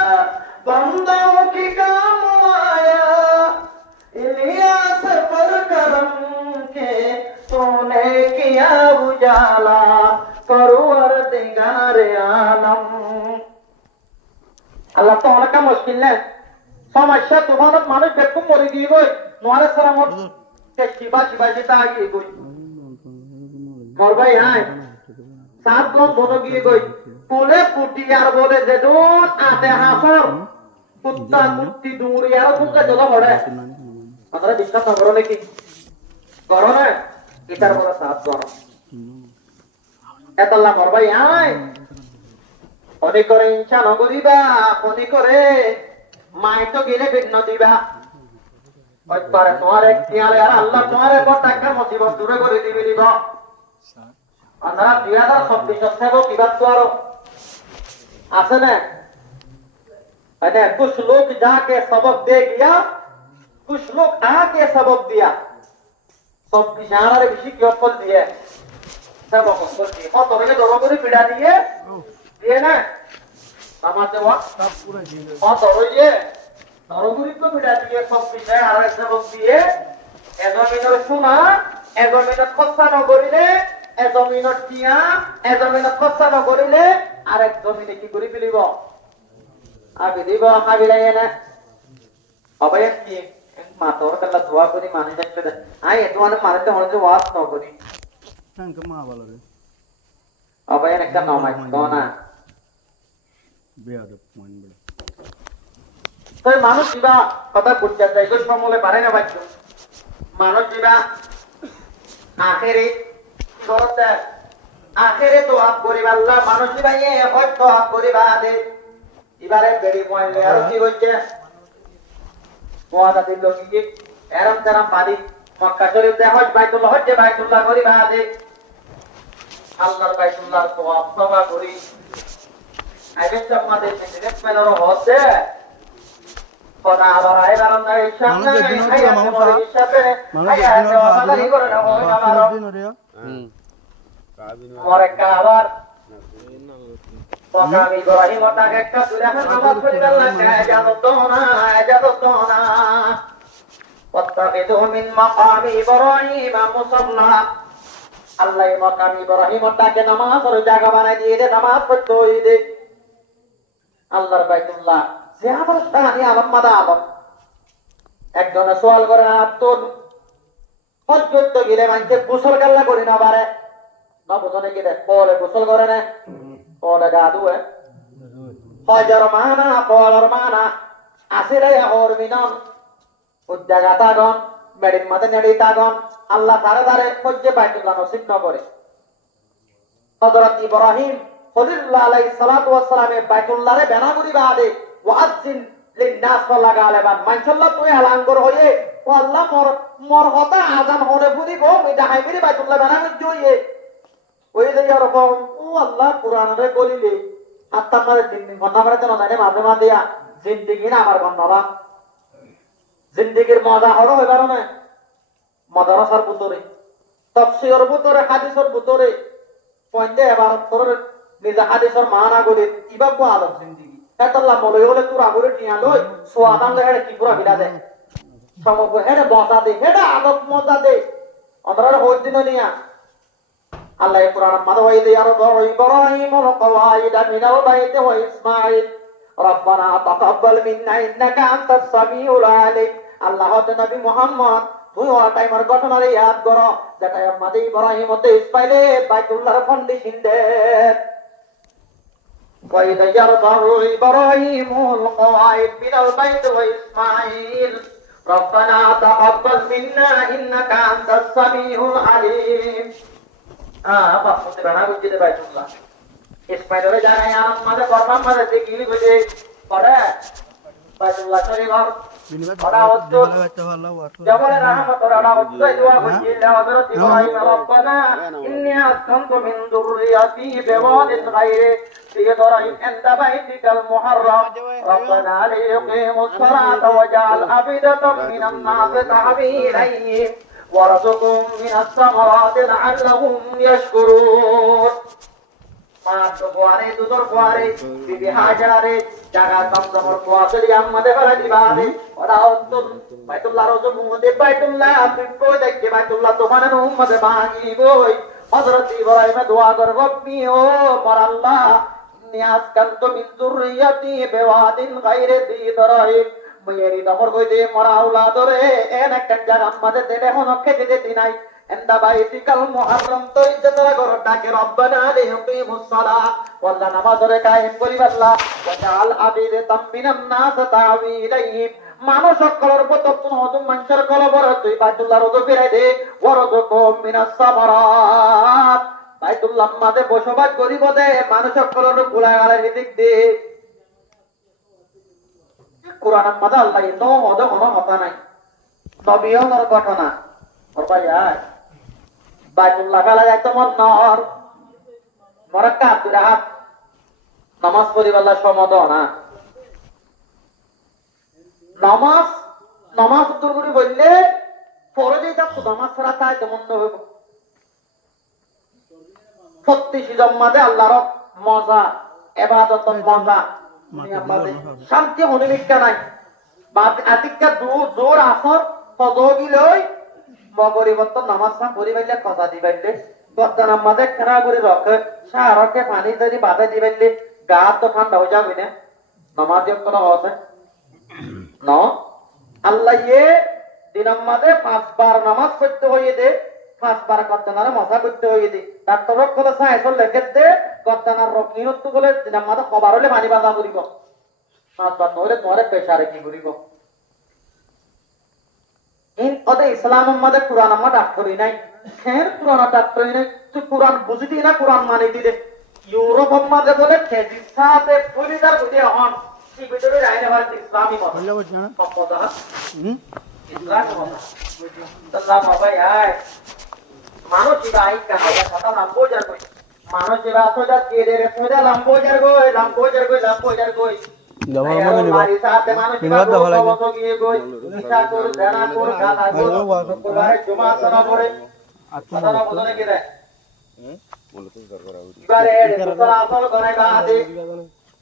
बंदों की काम आया इलियास पर करम के तूने किया उजाला परवरदिगार आलम अल्लाह तो অনেক মুশকিল না সমস্যা তুফানত মানুষ বেকুম মরে দিয়ে গই নোয়ারে সালামত কে শিবা যেটা গিয়ে গই মোর ভাই আয় সাত গম বনো গিয়ে গই কোলে কুটি আর বলে যে দুন আতে হাসর কুত্তা কুত্তি দূরে আর কুত্তা জলা পড়ে আপনারা বিশ্বাস না করো নাকি করো না এটার বলে সাত করো এতলা মোর ভাই আয় অনেক করে ইচ্ছা নগরিবা অনেক করে মাই তো গেলে ভিন্ন দিবা হইতারে তোমার এক তিয়ালে আর আল্লাহ তোমার উপর টাকা মুসিবত দূরে করে দিবি দিব আমরা 2026 সেব কিবা তো আর আছে না अरे कुछ लोग जाके सबक दे गया कुछ लोग आके सबक दिया सब किसानरे বেশি কি অকল দিয়ে সব অকল দিয়ে কত রেগে দরো করে পিড়া দিয়ে না আমাতে ওয়া সব পুরো দিয়ে কত রইয়ে দরো করে তো পিড়া দিয়ে সব কিসায় আর সবক দিয়ে এজমিনের সোনা এজমিনের খরচা ন করিলে এজমিনের টিয়া এজমিনের খরচা ন করিলে আরেক জমিনে কি করি ফেলিব abi diba habilaya na abayan ki mator kala dua kori mane jakte ai etuane manete honte was no kori tank ma balo re abayan ekta namai dona bead point bolo toy মানুষ দিবা কথা বুঝতে চাই কই সমলে পারে না বাচ্চু মানুষ দিবা আখেরে করতে আখেরে তো আপ করিবা আল্লাহ মানুষ দিবা এ হয়তো আপ করিবা দে এবারে বেড়ি পয়েন্ট আর কি হচ্ছে ওয়াদা দিল কি এরম তেরম বাড়ি মক্কা শরীফে হজ বাইতুল্লাহ করি বাদে আল্লাহর বাইতুল্লাহ তওয়াফ সাফা করি আগে সব মাঝে বিজনেস ম্যানের হচ্ছে খোদা আবার আইবার না ইনশাআল্লাহ মরে কাবার وقام إبراهيم وتاكك سورة نماز فرد الله إجازتنا واتخذوا من مقام إبراهيم مصلى الله مقام إبراهيم وتاك نماز فرجاك بنا ديه نماز فرد الله বাইতুল্লাহ জিয়ারত স্থানে আলম মাদা আলম একজন সওয়াল করে আব্দুল হজ্জত গেলে মানকে গোসল কাল্লা করি না পারে না বুঝনে কি দেখ পরে গোসল করে না Oda gadu Hajar mana polar mana asire horminon uddaga tagon medin mate nedi tagon Allah tare tare hojje baitullah nasib na kore Hazrat Ibrahim Khalilullah alayhi salatu wassalam e baitullah re bena kori baade wa'adzin linnas lagale ban manshallah tu alan kor hoye o Allah mor hota azan hone puri go mi dahai mere baitullah bena joye ওই যে এরকম ও আল্লাহ কোরআনে বলিলে হাত্তা মারে 3 দিন বন্ধ করে তো না মাঝে মাঝে জিন্দেগি না আমার বন্ধবা জিন্দেগির মজা হলো এবার না মাদ্রাসার ভিতরে তাফসীরের ভিতরে হাদিসের ভিতরে পয়েন্টে এবার তোর নিজে হাদিসের মানা গলি ইবা কো আদব জিন্দেগি এতলা বলে হলে তোর আগরে টিয়া লই সোয়াদান লাগে কি পুরা বিলা দে সমগ্র হেডে মজা দে হেডে আদব মজা দে আমরা হইদিন নিয়া الله القرآن ماذا وإذ يرفع إبراهيم القواعد من البيت وإسماعيل ربنا تقبل منا إنك أنت السميع العليم الله نبي محمد তুই ওই টাইমের ঘটনারে ইয়াদ করো যেটা আমাদের ইব্রাহিম ও ইসমাইলে বাইতুল্লাহর ফাউন্ডেশন দে وإذ يرفع إبراهيم القواعد من البيت وإسماعيل ربنا تقبل منا إنك أنت السميع العليم বাপ মতে বানা বুঝতে বাইতুল্লাহ ইসমাইলের জায়গায় আমাদের করবাম মাঝে দেখিলি বুঝে পড়ে বাইতুল্লাহ শরীফ ওরা হচ্ছে যেমন রহমত ওরা হচ্ছে দোয়া করছি হযরত ইব্রাহিম রব্বানা ইন্নী আসকানতু মিন যুররিয়াতি বিওয়াদিন গায়রি সিদরাইন ইনদা বাইতিকাল মুহাররাম রব্বানা লিয়ুকিমুস সালাতা ওয়াজআল আফিদাতাম মিনান নাসি তাহবি ইলাইহিম وارزقهم من الثمرات لعلهم يشكرون ما تقواري تدور قواري بيبي حاجاري جاگا تمزمر قواسري أمد فرد باري وداوتن بيت الله رزق مهد بيت الله أفرقو دكي بيت الله تمانا نمد باقي بوي حضرت إبراهيم دعا کر ربي او مر الله نیاز کنت من ذريتي بواد غير ذي ضرائب মেয়েরি দমর কইতে মরা আওলাদরে এন একটা জায়গা আমাদের দেলে হনো খেতে দিতে নাই এন্দা বাইতিকাল মুহাররম তো ইজ্জতরা করো ডাকে রব্বানা লিয়ুকিমুস সালাহ ওয়াল্লা নামাজরে কায়েম করিবাল্লাহ ওয়াজাল আবিদে তামিনান নাস তাওয়ি ইলাইহিম মানুষ সকলের প্রতি তুমি মানুষের কলবর তুই বাইতুল্লাহ রোজ ফিরাই দে ওয়ারযুকু মিনাস সামারাত বাইতুল্লাহ মাঝে বসবাস করিব দে মানুষ সকলের গুলাগালে দিক দে কোরআন মাদা আল্লাহ তো ওদে কোনো কথা নাই নবীনের ঘটনা ওর ভাই আয় বাইতুল্লাহ ফেলা যাইতো মন নর মরাক্কা আব্দুর রাহাত নামাজ পড়িবাল্লা সমদ না নামাজ নামাজ উত্তর করে বললে পরে যে যাচ্ছ নামাজ ছাড়া তাই তেমন হইব সত্যি সিজম্মাদে আল্লাহর মজা এবাদত মজা শান্তি অনুমিকা নাই আতিকা জোর আসর সজগিলই মগরিবত্তর নামাজ না পরিবাইলে কথা দিবাইলে গদ্দান আমাদের খেলা করে রকে সারকে পানি তৈরি বাধা দিবাইলে গা তো ঠান্ডা হয়ে যাবে না নামাজ কোনো আছে ন আল্লাহ দিন আমাদের 5 বার নামাজ পড়তে হয়ে দে 5 বার গদ্দানারে মজা করতে হয়ে দে তার তরফ করে সাইসল লেখে দে গদ্দানার রকিনত বলে দিন আমাদের খবর হলে পানি বাধা করিব 5 বার নহলে তোমারে পেশারে কি করিব ইসলাম আমাদের কোরআন আমার ডাক্তারই নাই ফের কোরআন ডাক্তারই নাই তুই কোরআন বুঝিতি না কোরআন মানি দিলে ইউরোপ আমাদের বলে সাথে পরিদার বুঝে হন কি ভিতরে আইন আবার ইসলামী মত কথা ইসলাম মত আল্লাহ বাবা আয় মানুষ ভাই কাহা কথা নাম বোঝার কই মানুষ এরা সোজা কেড়ে রে সোজা লাম্বোজার গই মারি সাথে মানুষ গিয়ে গই নিশা করে জানা করে গালা করে কোরআন জমা করা পড়ে কথা না বলনে কি রে এবারে তোরা আসল করে গাদে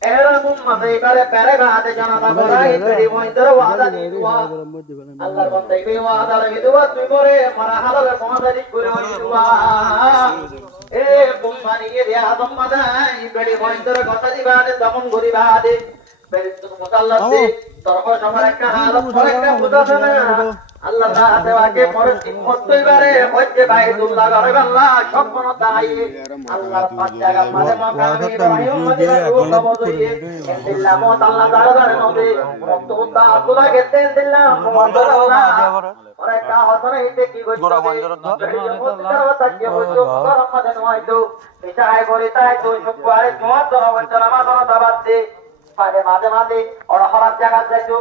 এরকম মাঝে এবারে পেরে গাদে জানা করাই তেরি মইন্দর ওয়াদা দিওয়া আল্লাহর বান্দা এই ওয়াদা দিওয়া তুই করে মারা হালালে সমাধান করে দিওয়া এ বুম্মানি এ আদম মাদাই বেড়ি মইন্দর কথা দিবা দে দমন করিবা দে বেরিতুর মুসাল্লাতে তরফ সবার একটা হালত একটা বুঝাছনা আল্লাহ তাআলাকে পরে মতইবারে হইতে বাইতুল্লাহ ঘরে আল্লাহ সম্পূর্ণ তাই আল্লাহ পাঁচ জায়গা মাঝে মাকামে ইব্রাহিম মদিনা রূপ বদইয়ে ইল্লা মত আল্লাহ তাআলার নদী রক্তটা আল্লাহ গেতে দিল্লাহ মুহাম্মদ আল্লাহ ওরে কা হসনে ইতে কি গো গোরা বন্দর তো তাকে হইতো রহমতে নয়তো বিশায় করে তাই তো শুকরে তোমার দরবারে নামাজ দাবাত দে মাঝে মাঝে ওরা হরার জায়গা যাইতো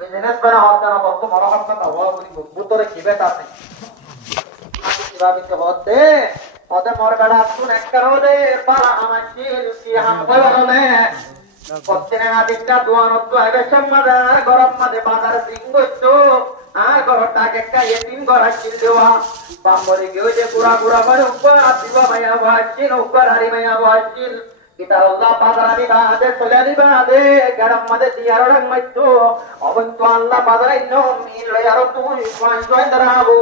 বিজনেস করে হতে না বলতো বড় হতে না হওয়া বলি বুতরে কি বেটা আছে কিভাবে কে হতে ওদের মোর বেড়া শুন এক কারণে পারা আমার কি লুচি হাম বলনে পত্তেনে আদিটা দুয়ানো তো আগে সম্মাদার গরম মাঝে বাজার সিংগতো আর ঘরটাকে একটা এতিম ঘরা ছিল দেওয়া বাম্বরে গিয়ে যে পুরা পুরা করে উপর আসিবা ভাইয়া ভাইছিল উপর হারি ভাইয়া ভাইছিল kita Allah padani baade solani baade garam made diarang maitto obantu Allah padai no mil yaro tu iswan joindarabo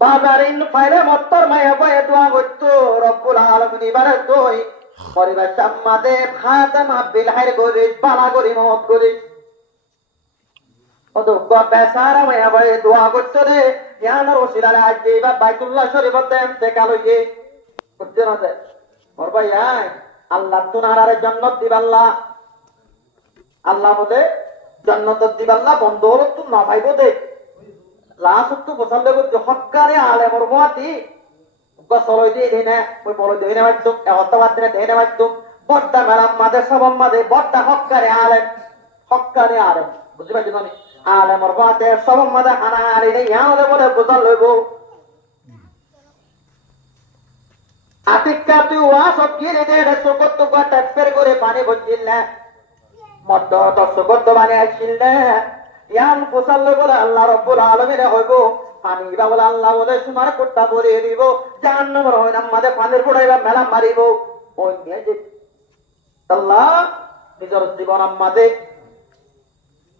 badarin faile mottor maya boy dua gotto rabbul alamin ibaratoi poribar sammade khatama bil hair gori bala gori mot gori odo ba besara maya boy dua gotto de yana rosilala ajje ba baitullah sharif te kaloye করতে না দে ওর ভাই আল্লাহ তুনারে জান্নাত দিবাল্লাহ আল্লাহ বলে জান্নাত দিবাল্লাহ বন্ধ হলো তো না ভাইব দে লাস্ট তো পছন্দ করতে হক্কারে আলেমর মুয়াতি গসলই দিয়ে দেনা ওই বলে দেনা মাইতো এতবাদ দিনে দেনা মাইতো বড়টা মেলাম মাদে সবম মাদে বড়টা হক্কারে আলেম বুঝতে পারছো তুমি আলেমর মুয়াতে সবম মাদে হানারি নেই ইয়ালে বলে বুঝাল লইবো আতিকা তুই ওয়াসব গিয়ে দে সকত তো টাকফের করে পানি বজিল না মদ্দ তো সকত মানে আসিল না ইয়াম কুসাল বলে আল্লাহ রাব্বুল আলামিন হইবো পানি বা বলে আল্লাহ বলে সুমার কোট্টা ভরে দিব জাহান্নাম রহিন আমাদের পানির ফুড়াইবা মেলা মারিব ওই নিয়ে যে আল্লাহ নিজের জীবন আমাদের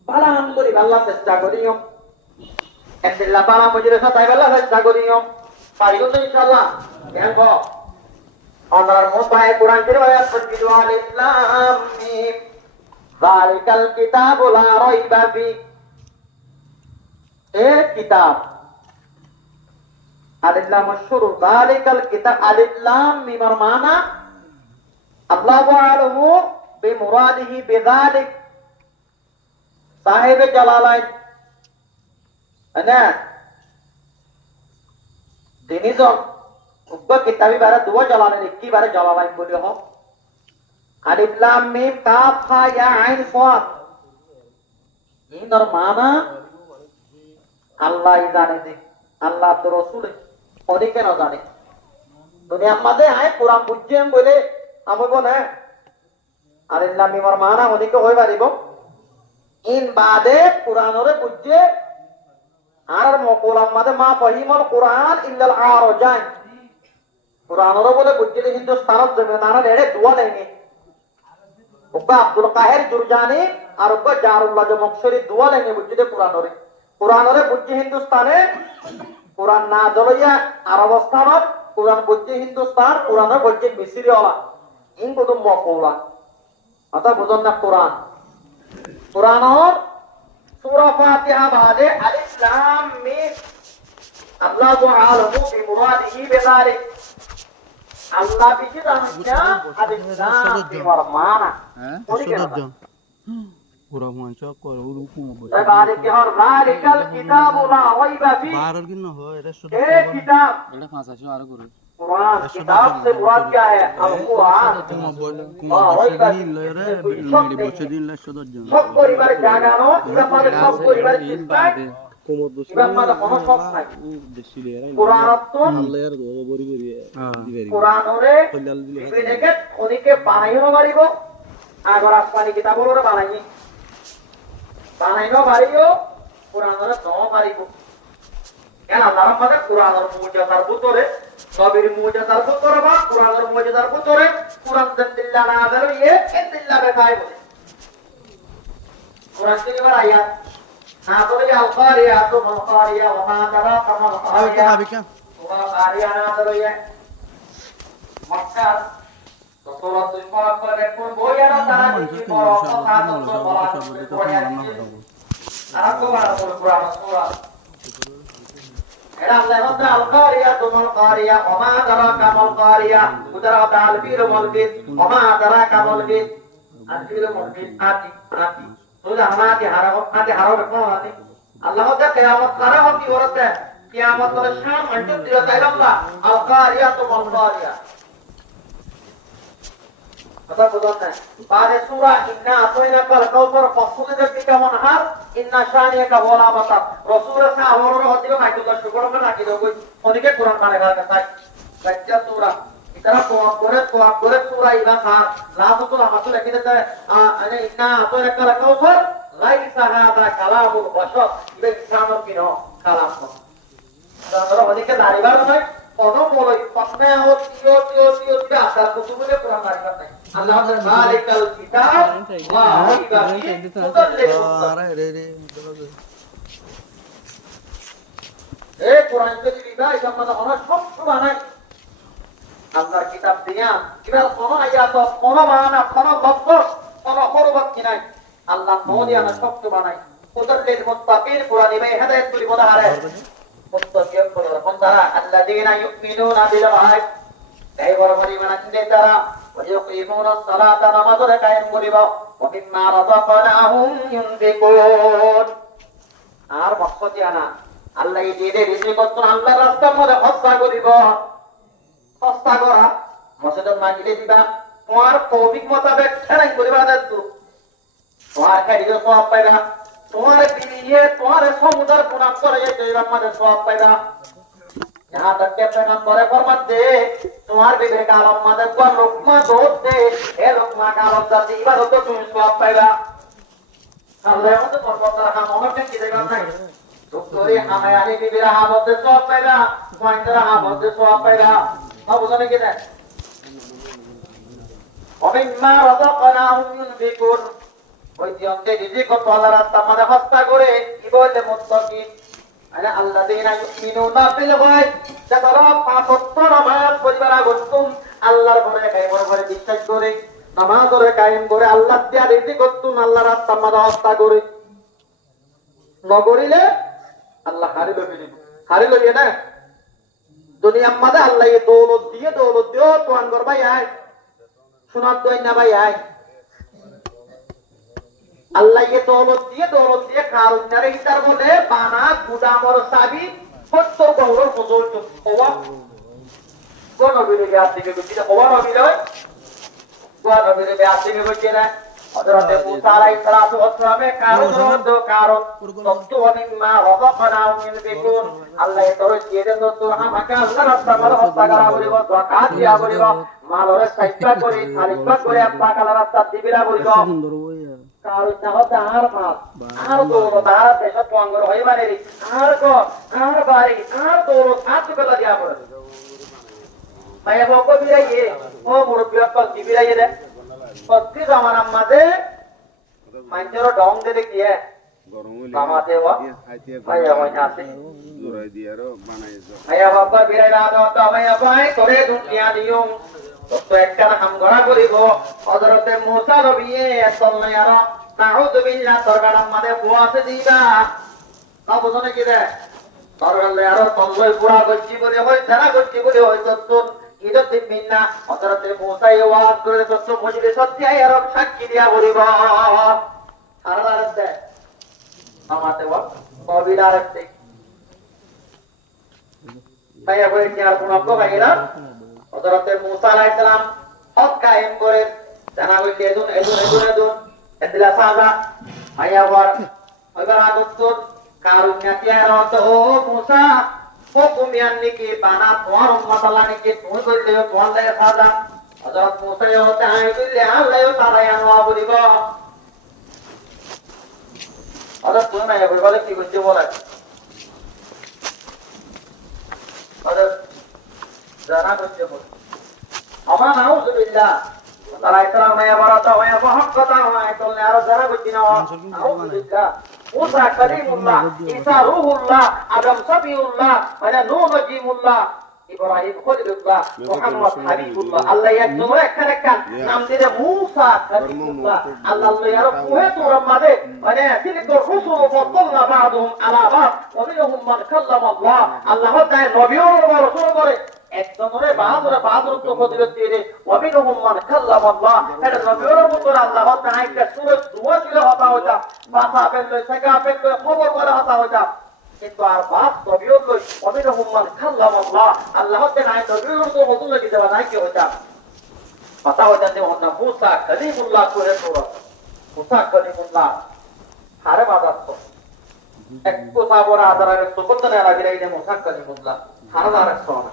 বালাম করি আল্লাহ চেষ্টা করিও একদিল্লা বালা মজিরে সাথে আল্লাহ চেষ্টা করিও পারিও তো ইনশাআল্লাহ দেখো আমার মোবাইল কোরআন এর আয়াত পড়িও আল ইসলাম যালিকাল কিতাবু লা রাইবা ফি এই কিতাব আলিফলাম শুরু যালিকাল কিতাব আলিফলাম মিম মানা আল্লাহু আলামু বিমুরাদিহি বিযালিক সাহেব জালালাইন ana dinizam ubba kitabi bara dua jalane likki bara jalalain boli ho আলিফ লাম মিম কাফ হা ইয়া আইন সাদ ইনর মানা আল্লাহ জানে যে আল্লাহ তো রাসূল ওরে কেন জানে দুনিয়ার মধ্যে আয় কোরআন বুঝছেন বলে আমগো না আলিফ লাম মিমর মানা ওদিকে হই পারিব ইন বাদে কোরআনরে বুঝছে আর কোরআন মধ্যে মা ফহিমল কোরআন ইল্লাল আরজান কোরআনরে বলে বুঝছে হিন্দুস্তানত জমিন আর এড়ে দোয়া নেই ওকা আব্দুল কাহের জুরজানি আর ওকা জারুল্লাহ জমকশরি দোয়া নেই বুঝছে কোরআনরে বুঝছে হিন্দুস্তানে কোরআন না জলইয়া আরবস্থানত কোরআন বুঝছে হিন্দুস্তান কোরআনরে বুঝছে মিসরিওয়ালা ইন কুতুম মকৌলা অর্থাৎ বুঝুন না কোরআনর সূরা ফাতিহা বাদে আলিফ লাম মিম আল্লাহু আ'লামু বিমুরাদিহি বিযালিক আল্লাহ বিশি জানেন আলিফ লাম মিমর মানা পুরা মঞ্চ করে রূপম বই তাবারিক হর যালিকাল কিতাবু লা রাইবা ফি বারর কি না হয় এটা শুধু এই কিতাব এটা 500 আর করে कुरान किताब से मुराद क्या है अब कुरान सब परिवार জাগানো আমাদের সব পরিবার চিন্তা আমাদের কোনো সব নাই কুরআন তো আল্লাহর বড়ি বড়ি কুরআনরে বিবেকে খনিকে বানাইনো পারিব আগর আসমানি কিতাবরে বানাইনো পারিও কুরআনরে তো পারিব কেন আল্লাহর মধ্যে কুরআনের মুজিজার ভিতরে নবীর মুজিজার ভিতরে বা কুরআনের মুজিজার ভিতরে কুরআন দিল্লাহ নাযিল হইয়ে দিল্লাহ বেকায় বলে কুরআন তিনবার আয়াত নাযিল আল কারিয়া তো মাল কারিয়া ওয়া মা তারাকা মাল কারিয়া ওয়া কারিয়া নাযিল হইয়ে মক্কা তো সূরাতুল ফালাক করে কোন বইয়ারা তারা কি বড় কথা তো বলা আর কোরআন কুরআন সূরা القارية ثم القارية وما أدراك ما القارية قدرت على الفيل والبيت وما أدراك ما البيت الفيل والبيت آتي تقول هناتي حرام بكون الله ده قيامت خراب في ورثة قيامت الشام أنت تلقى الله القارية ثم القارية কথা বুঝতে পারে সূরা ইন্না আতাইনাকা আল-কাউসার ফাসলুকা ফিকা মানহার ইন্না শানিয়াকা ওয়ালা বাতা রাসূলের সাহাবারা হদিও মাইতো দশ গরম না কি দই ওদিকে কোরআন মানে গায় তাই বাচ্চা সূরা ইতারা কোয়া করে সূরা ইবা খার লাফতুল আমাতুল কিদাতে আনে ইন্না আতাইনাকা আল-কাউসার লাইসা হাদা কালামুল বাশার ইবে ইসলামের কিনো কালাম তারা ওদিকে দাঁড়িবার নয় কোনো বড় প্রশ্ন হচ্ছে টিও আসার কুতুবে কোরআন মারিবার নাই আল্লাহ মালিকাল কিতাব ওয়া রাইবা ফি এ কোরআন যদি বিবাহ সম্বন্ধে অনেক শব্দ বানাই আল্লাহর কিতাব দিয়া এবার কোন আয়াত কোন মানা কোন লফজ কোন হরফ কি নাই আল্লাহ নদিয়া না শব্দ বানাই কুদরতিল মুত্তাকিন কোরআন ইবে হেদায়েত করি বলা হারে মুত্তাকিন কোরআন বন্দারা আল্লাযীনা ইউমিনুনা বিল গায়ব এই বরবরি মানন্দে তারা ويقيمون الصلاة نماذج قائم করিবা ومما رزقناهم ينفقون আর মকসদ জানা আল্লাহ এই দিয়ে রিজিক করতেন আল্লাহর রাস্তার মধ্যে খরচা করিব খরচা করা মসজিদে মাগিলে দিবা তোমার তৌফিক মোতাবেক ছেড়াই করিবা দাদু তোমার কারিও সওয়াব পাইবা তোমার বিলিয়ে তোমার সমুদ্র গুনাহ করে যেতে আমাদের সওয়াব পাইবা यहाँ तक के पैगंबर फरमाते तुम्हारे विवेक आलम मदद को लुकमा दोस्त दे ए लुकमा का आलम जाती इबादत तो तुम स्वाब पाएगा अल्लाह मत फरमाता हम उम्र के किदेगा नहीं डॉक्टरी हमें आने की बिरा हम मत स्वाब पाएगा पॉइंटर हम मत स्वाब पाएगा अब उन्होंने किधर ومما رزقناهم ينفقون ওই দিয়ন্তে রিজিক ও আল্লাহর রাস্তা মানে হস্তা করে কি বলে মুত্তাকিন আলা আল্লাযীনা ইউমিনুনা বিল গায়ব যারা পাঁচ ওয়াক্ত নামাজ পড়িবার আগতুম আল্লাহর ঘরে কায়েম করে বিশ্বাস করে নামাজ ধরে কায়েম করে আল্লাহ দিয়া রিজিক করতুম আল্লাহর রাস্তা মানে হস্তা করে নগরিলে আল্লাহ হারিল না দুনিয়ার মধ্যে আল্লাহ এই দৌলত দিও তো আনগর ভাই আয় সুনাত দই না ভাই আয় আল্লাহ ये दौलत दिए कारुन नरे इधर बोले बाना गुदाम और साबी फटो गौर बुजुर्ग तो ओवा कौन अभी ले आप दिखे कुछ इधर ओवा अभी ले Gua nabire be asing bocce na Hadrate Musa alayhi salatu wassalam karon sabtu wa mimma razaqnahum yunfiqun Allah etoro jede nottu hamaka Allah rasta mala hotta gara bolibo zakat dia bolibo malore saitba kori salikba kori appa kala rasta dibira bolibo সুন্দর বই karon na hotta har mal ar dolo dara desha twangor hoy baneri ar ko ar bari ar dolo sat bela dia bol Maya boko biraye o murubbiya kal dibiraye de Pasti zamanan maze manjaro dong de kiye kamate wa maya wanyase maya baba birada do to maya bai tore dunya diyum to ekkan ham gora koribo Hazrate Musa nabiye sallallahu alaihi na'udhu billah torgaram made buase diba na bojone kide torgalle aro tolloi pura gocchi bole hoy dara gocchi bole hoy tottur Ida timminna Hadrate Musa yawas kore sotto mujide sotti ay arab sakki dia bolibo hararate amate wa kobilarate saya boleh nyar punapko kaira Hadrate Musa alayhi salam hak kaim kore jana boli edun edila saga ayawar agar aguttur karunya tiara to Musa hukumian niki bana tuar ummat Allah niki tuar kulle tuar le sada Hazrat Musa yo hote hai kulle Allah yo tarayan wa bolibo Hazrat tu na yo bole ki kulle bola Hazrat jana kulle bola ama nauzubillah tarai tarai maya barata maya bahaqata maya tolne aro jana kulle na nauzubillah Musa kalimullah, Isa ruhullah, Adam sabiullah, mana Nuh najimullah, Ibrahim khalilullah, Muhammad habibullah. Allah ya numre kan nam dire Musa kalimullah. Allah ya ruhe tu ramade, mana tilka rusul faddalna ba'dhum ala ba'd, wa minhum man kallama Allah. Allah ta nabiyur wa rasul kore একজনের বাহাদুর তো ফজিলত দিয়ে দে ওয়াবিনহুম মান কাল্লামাল্লাহ এটা নবীর মতন আল্লাহ তাআলা সূরত দুয়া ছিল হতা হতা বাসা পেলে সাকা পেলে খবর করে হতা হতা কিন্তু আর বাস নবীর লই ওয়াবিনহুম মান কাল্লামাল্লাহ আল্লাহ তাআলা নবীর মতন ফজিলত দিতে না কি হতা হতা হতা তে ওনা মুসা কালিমুল্লাহ করে সূরত মুসা কালিমুল্লাহ হারে বাদাত একটু সাবরা আদারে সুবতনে লাগিরাই দে মুসা কালিমুল্লাহ হারে দারক সোনা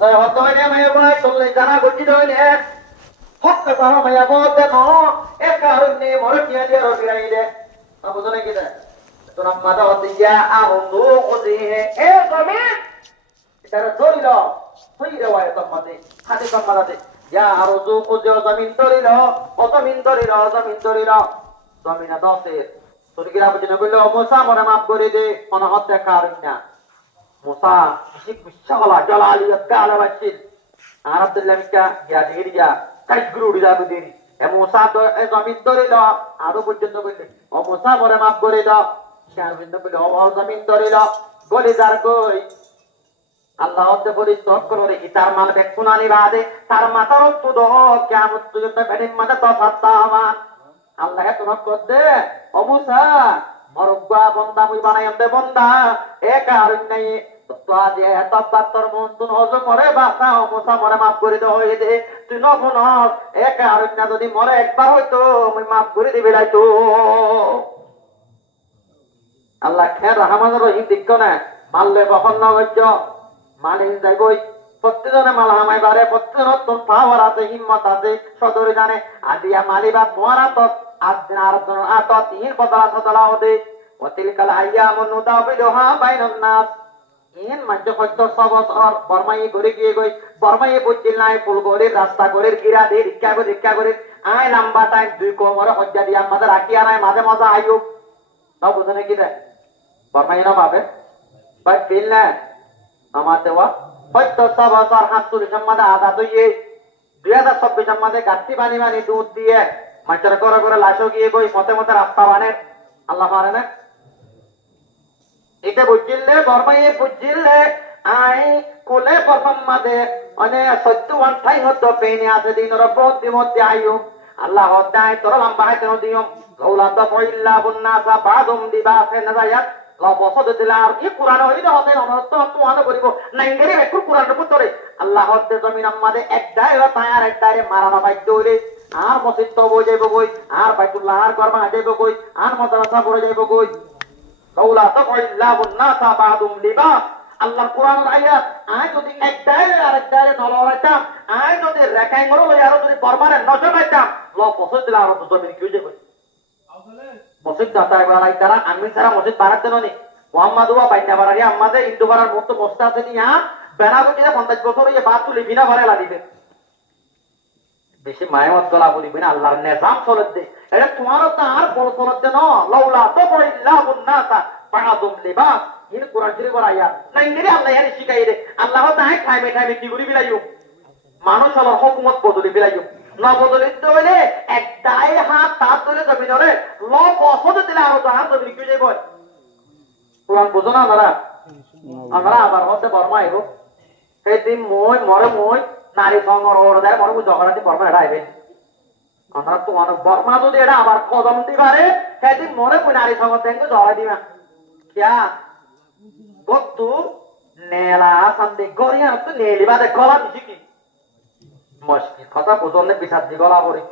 Saya hotoy ne maya bai tolle jana gochi doile hokka saha maya bote no ekarun ne morkiya dia robirai de abudone kida to namada hodiya ahundu odihe e zamin itara dorilo hoire wa tamade hadi tamade ya aruzu kujo zamin dorilo o zamin dorilo zamina dose surgira bujine bollo Musa mone maaf kore de ona hotte karunya Musa ishik bishala jalaliyat kala bachil Abdullah mikka ya diriya kajguru dijabu diri e Musa to e zamin dorilo aro pojjonto bolle o Musa mone maaf kore daw sharbindo bolle o zamin dorilo goli dar koi Allah otte boli stop kore ki tar mal bekkunani bade tar matar to do kiamut to bedin mata to sattama Allah ya tunok kodde o Musa morubba bonda mui banayande bonda e karun nei তোয়াদে এতবাত্তর মন্তন হজম মরে বাসা ও মুসা মরে মাফ করে দাও হই দে তুই নবন এক আরণ্য যদি মরে একবার হইতো আমি মাফ করে দিবে লাইতো আল্লাহ খের রহমান রহিম দিক্ক না মানলে বহন নগজ্য মানে যাইবই প্রত্যেকজনে মাল হামাই বারে প্রত্যেকজন তোর পাওয়ার আছে হিম্মত আছে সদরে জানে আদিয়া মালিবা তোমারা তো আদিন আর আত তিন বদলা সদলা ওদে ওতিলকাল আইয়ামুন নুদাবিলুহা বাইনান নাস ইন মধ্য সত্য সবসর বর্মাই করে গিয়ে গই বর্মাই বুঝিল নাই ফুল করে রাস্তা করে গিরা দে রিক্কা করে আয় লম্বা টাইম দুই কোমরে হজ্জা দিয়া আমাদের রাখিয়া নাই মাঝে মাঝে আইও তাও বুঝনে কি দে বর্মাই না পাবে বাই ফিল না আমার দেওয়া সত্য সবসর হাসুর সম্মাদে আদা দইয়ে 2026 সম্মাদে গাত্তি বানি দুধ দিয়ে মাচার করে লাশো গিয়ে গই মতে রাস্তা বানে আল্লাহ পারে না এটা বুঝিলে বর্মায়ে বুঝিলে আই কোলে প্রথম মাদে মানে সত্যবান ঠাই হতো পেনে আছে দিনর বহুত মধ্যে আইও আল্লাহ হদায় তোর লম্বা হাতে দিও গৌলা তো পইল্লা বুন্নাসা বাদুম দিবাসে নাযায়াত লবসদ দিলে আর কি কোরআন হইলে হতে অনর্থ তোমানো করিব নাইঙ্গেরি একটু কোরআনের ভিতরে আল্লাহ হতে জমিন আমাদের এক দায়রা তায়ার এক দায়রে মারানো বাধ্য হইলে আর মসজিদ তো বই যাইব কই আর বাইতুল্লাহ আর গরমা যাইব কই আর মাদ্রাসা পড়ে যাইব কই কাউলা তাফাইল্লাহুন নাসা বাদুম লিবা আল্লাহর কোরআনের আয়াত আই যদি এক দায়রে আর এক দায়রে নলরাইতাম আই যদি রেখাই মরো লই আর যদি বরমারে নজরাইতাম লবসদ দিলে আর তো জমিন কি যাইব মসজিদ দাতায় বাড়াই তারা আমি সারা মসজিদ বাড়াতে ননি মোহাম্মদুয়া বাইনা বাড়ারি আমাদের ইন্দু বাড়ার মতো মস্ত আছে নিয়া বেড়াগুটিতে 50 বছর ইয়ে বাদ তুলি বিনা ভাড়া লাগিবে বেশি মায়ামত গলা বলিবি না আল্লাহর নিজাম চলত দে এটা তোমারও তো আর বড় চলত দে ন লাউলা তাফাইল্লাহুন নাসা বাদুম লিবাস ইন কোরআন শরীফ আয়াত নাইঙ্গেরি আল্লাহ ইয়ানি শিখাই দে আল্লাহ তাআলা টাইমে টাইমে কি করি বিলাইও মানুষ হলো হুকুমত বদলি বিলাইও ন বদলিত হইলে এক দায় হাত তার ধরে জমি ধরে ল বছর দিলে আরো তো আর জমি কি যাইব কোরআন বুঝো না আমরা আবার হতে বর্মা আইব সেদিন মই নারী সংগর ওর দেয় মরে জগরাতে বর্মা এটা আইবে আমরা তো অনেক বর্মা যদি এটা আবার কদম দিবারে সেদিন মরে নারী সংগর দেখবে জগা দিবা কিয়া বস্তু নেলা শান্তি গড়িয়া তো নেলিবা দেখ গলা দিছি কি মুশকিল কথা বুঝলে বিচার দি গলা করে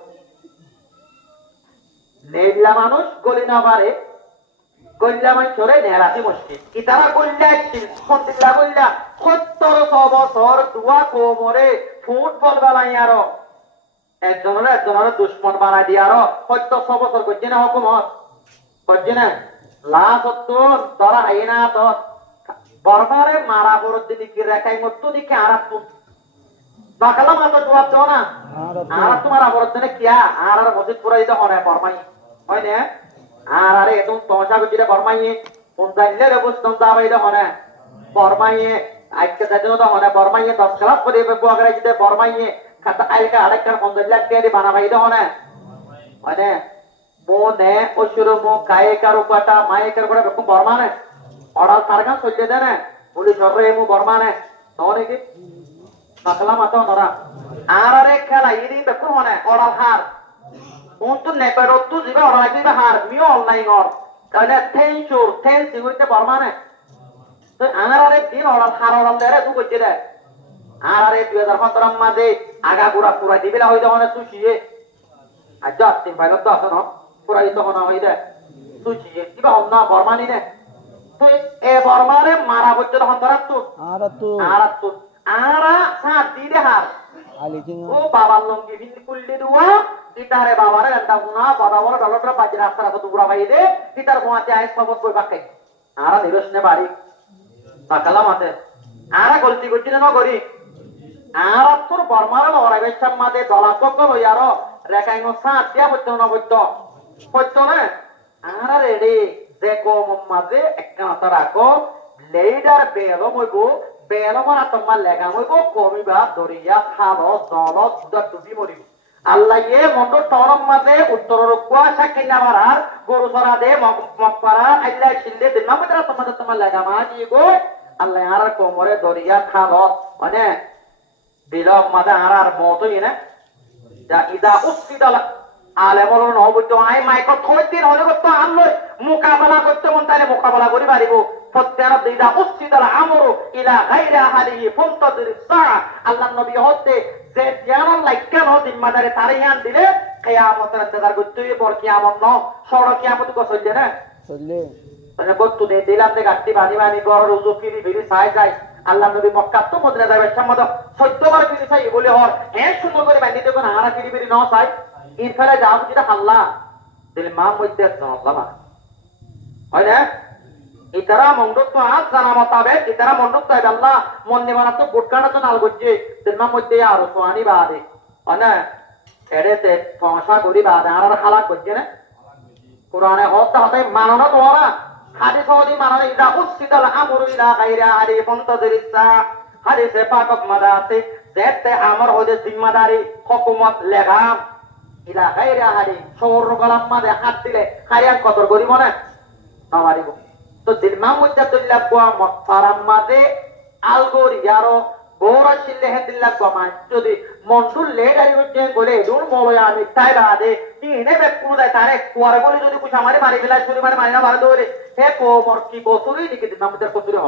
নেলা মানুষ গলি না পারে গল্লা মাই চরে নেলাতি মুশকিল ইতারা গল্লা সন্তিলা গল্লা 70 বছর দুয়া কোমরে ফুটবল বানাই আর একজনের দুশ্মন বানাই দি আর 70 বছর করছে না হুকুমত করছে না লাস্ট ধরা হয় না তো বরবারে মারা বড় দিদি কি রেখাই মতো দিকে আরাত বাকালা মাথা জবাব দাও না আর তোমার আবরদনে কিয়া আর মসজিদ পুরাই তো হয় বরমাই হয় না আর আরে একদম তমসা গুজিরে বরমাইয়ে পঞ্চাইলে রেবুস্তম যাবাইলে হয় বরমাইয়ে আজকে দাদিনো তো হয় বরমাইয়ে 10 ক্লাস পরে বুয়াগরা জিতে বরমাইয়ে খাতা আইকা আরেকটা 50 লাখ টাকা বানাবাইলে হয় না মোনে অসুরো মো কায়েকার উপাটা মায়েকার করে রকম বরমানে অর্ডার সারগান সইতে দেন পুলিশ সররে মু বরমানে তোরে কি বাকলা মাতো নরা আর আরে খেলা ইদি দেখো হয় অর্ডার হার তো নেপাড় তো জিবা অর্ডার দিবা হার মিও অনলাইন অর কানে টেনশন হইতে বরমানে তো আরে দিন অর্ডার হার অর্ডার দেরে তু কইতে দে আরে 2015 মাঝে আগা গুড়া পুরা দিবিলা হইতে মানে সুশিয়ে আচ্ছা তিন ভাই তো আছে না পুরাই তো হনা হইতে সুশিয়ে কিবা হন্না বরমানি নে তো এ বরমারে মারা হচ্ছে তখন ধরা তো আরা সাত দিলে হার ও বাবার লঙ্গি বিন কুল্লি দুয়া ইতারে বাবারে গন্ডা গুনা বাবা বড় ডলটরা বাজি রাস্তা রাস্তা দুরা ভাই দে ইতার গোয়াতে আই সবত কই বাকে আরা নিরসনে বাড়ি বাকালা মাতে আরা গলতি করছি না করি আর তোর বর্মারে লড়াই বেচার মাঝে দলাচক লইয়ার রেখাই সাত দিয়া বলতো না বলতো না আর রেডি যে কম মাঝে একটা রাখো লেডার বেলম হইব বেলম আর তোমার লেগা হইব কমিবা দরিয়া খালো জল টুপি মরিব আল্লাহ মন্ড টরম মাঝে উত্তর কুয়াশা কিনা মারার গরু সরা দে মকপারা আল্লাহ শিল্লে দিন মামুদরা তোমার লেগা মা দিয়ে গো আল্লাহ আর কোমরে দরিয়া খালো মানে বিলম মাঝে আর মতই না যা ইদা উসিদাল আলে বলো নবুতো আই মাইকো থইতিন হলে করতে আনলো মোকাবেলা করতে মন তাইলে মোকাবেলা করি পারিব প্রত্যেক ইদা উসিদাল আমরু ইলা গায়রা হালিহি ফান্তাদির সা আল্লাহর নবী হতে যে জানাল লাইকান হ জিম্মাদারে তারে ইয়ান দিলে কিয়ামতের ইন্তজার করতে পর কিয়ামত ন সড় কিয়ামত কো চলছে না চললে মানে বস্তু দে দিলাম দে গাটি বানি গড় রুজু ফিরি সাই যায় আল্লাহ নবী মক্কা তো মদিনা যাবে সম্মত 14 বার ফিরি চাই বলে হর এক সুন্দর করে বাঁধি দেখুন হারা ফিরি ন চাই ইর ফেলে যাও যেটা হাল্লা দিল মা মধ্যে আল্লাহ হয় না ইতারা মন্ডপ আজ জানা মোতাবেক ইতারা মন্ডপ চাইবে আল্লাহ মন নিবানা তো গুটকাটা তো নাল করছে দিল মা মধ্যে আর সোয়ানি বাদে হয় না এড়েতে সমস্যা করি বাদে আর হালাক করছে না কোরআনে হত্যা হতে মানো না তোরা হাদিস ওদি মানানে ইদা উসিদাল আমরু ইলা গায়রা আলি ফান্তাদিরিসা হাদিসে পাকক মাদাতে যেতে আমর হদে জিম্মাদারি হুকুমত লেগাম ইলা গায়রা আলি সৌর গলাম মাদে হাত দিলে হারিয়ান কদর করি মনে আমারিব তো দিলমা মুজাদুল্লাহ কোয়া মফারাম মাদে আলগোর ইয়ারো গোরা শিল্লে হেদিল্লাহ কোয়া যদি মন্ডুল লেডারি হচ্ছে বলে দুন মলয়া আমি তাই বাদে ইনে বেকুর দেয় তারে কুয়ারে বলি যদি কুছ আমারে মারি ফেলাই চুরি মানে মারি না মারি ধরে হে কোমর কি কসুরি নাকি নামদের কসুরি হ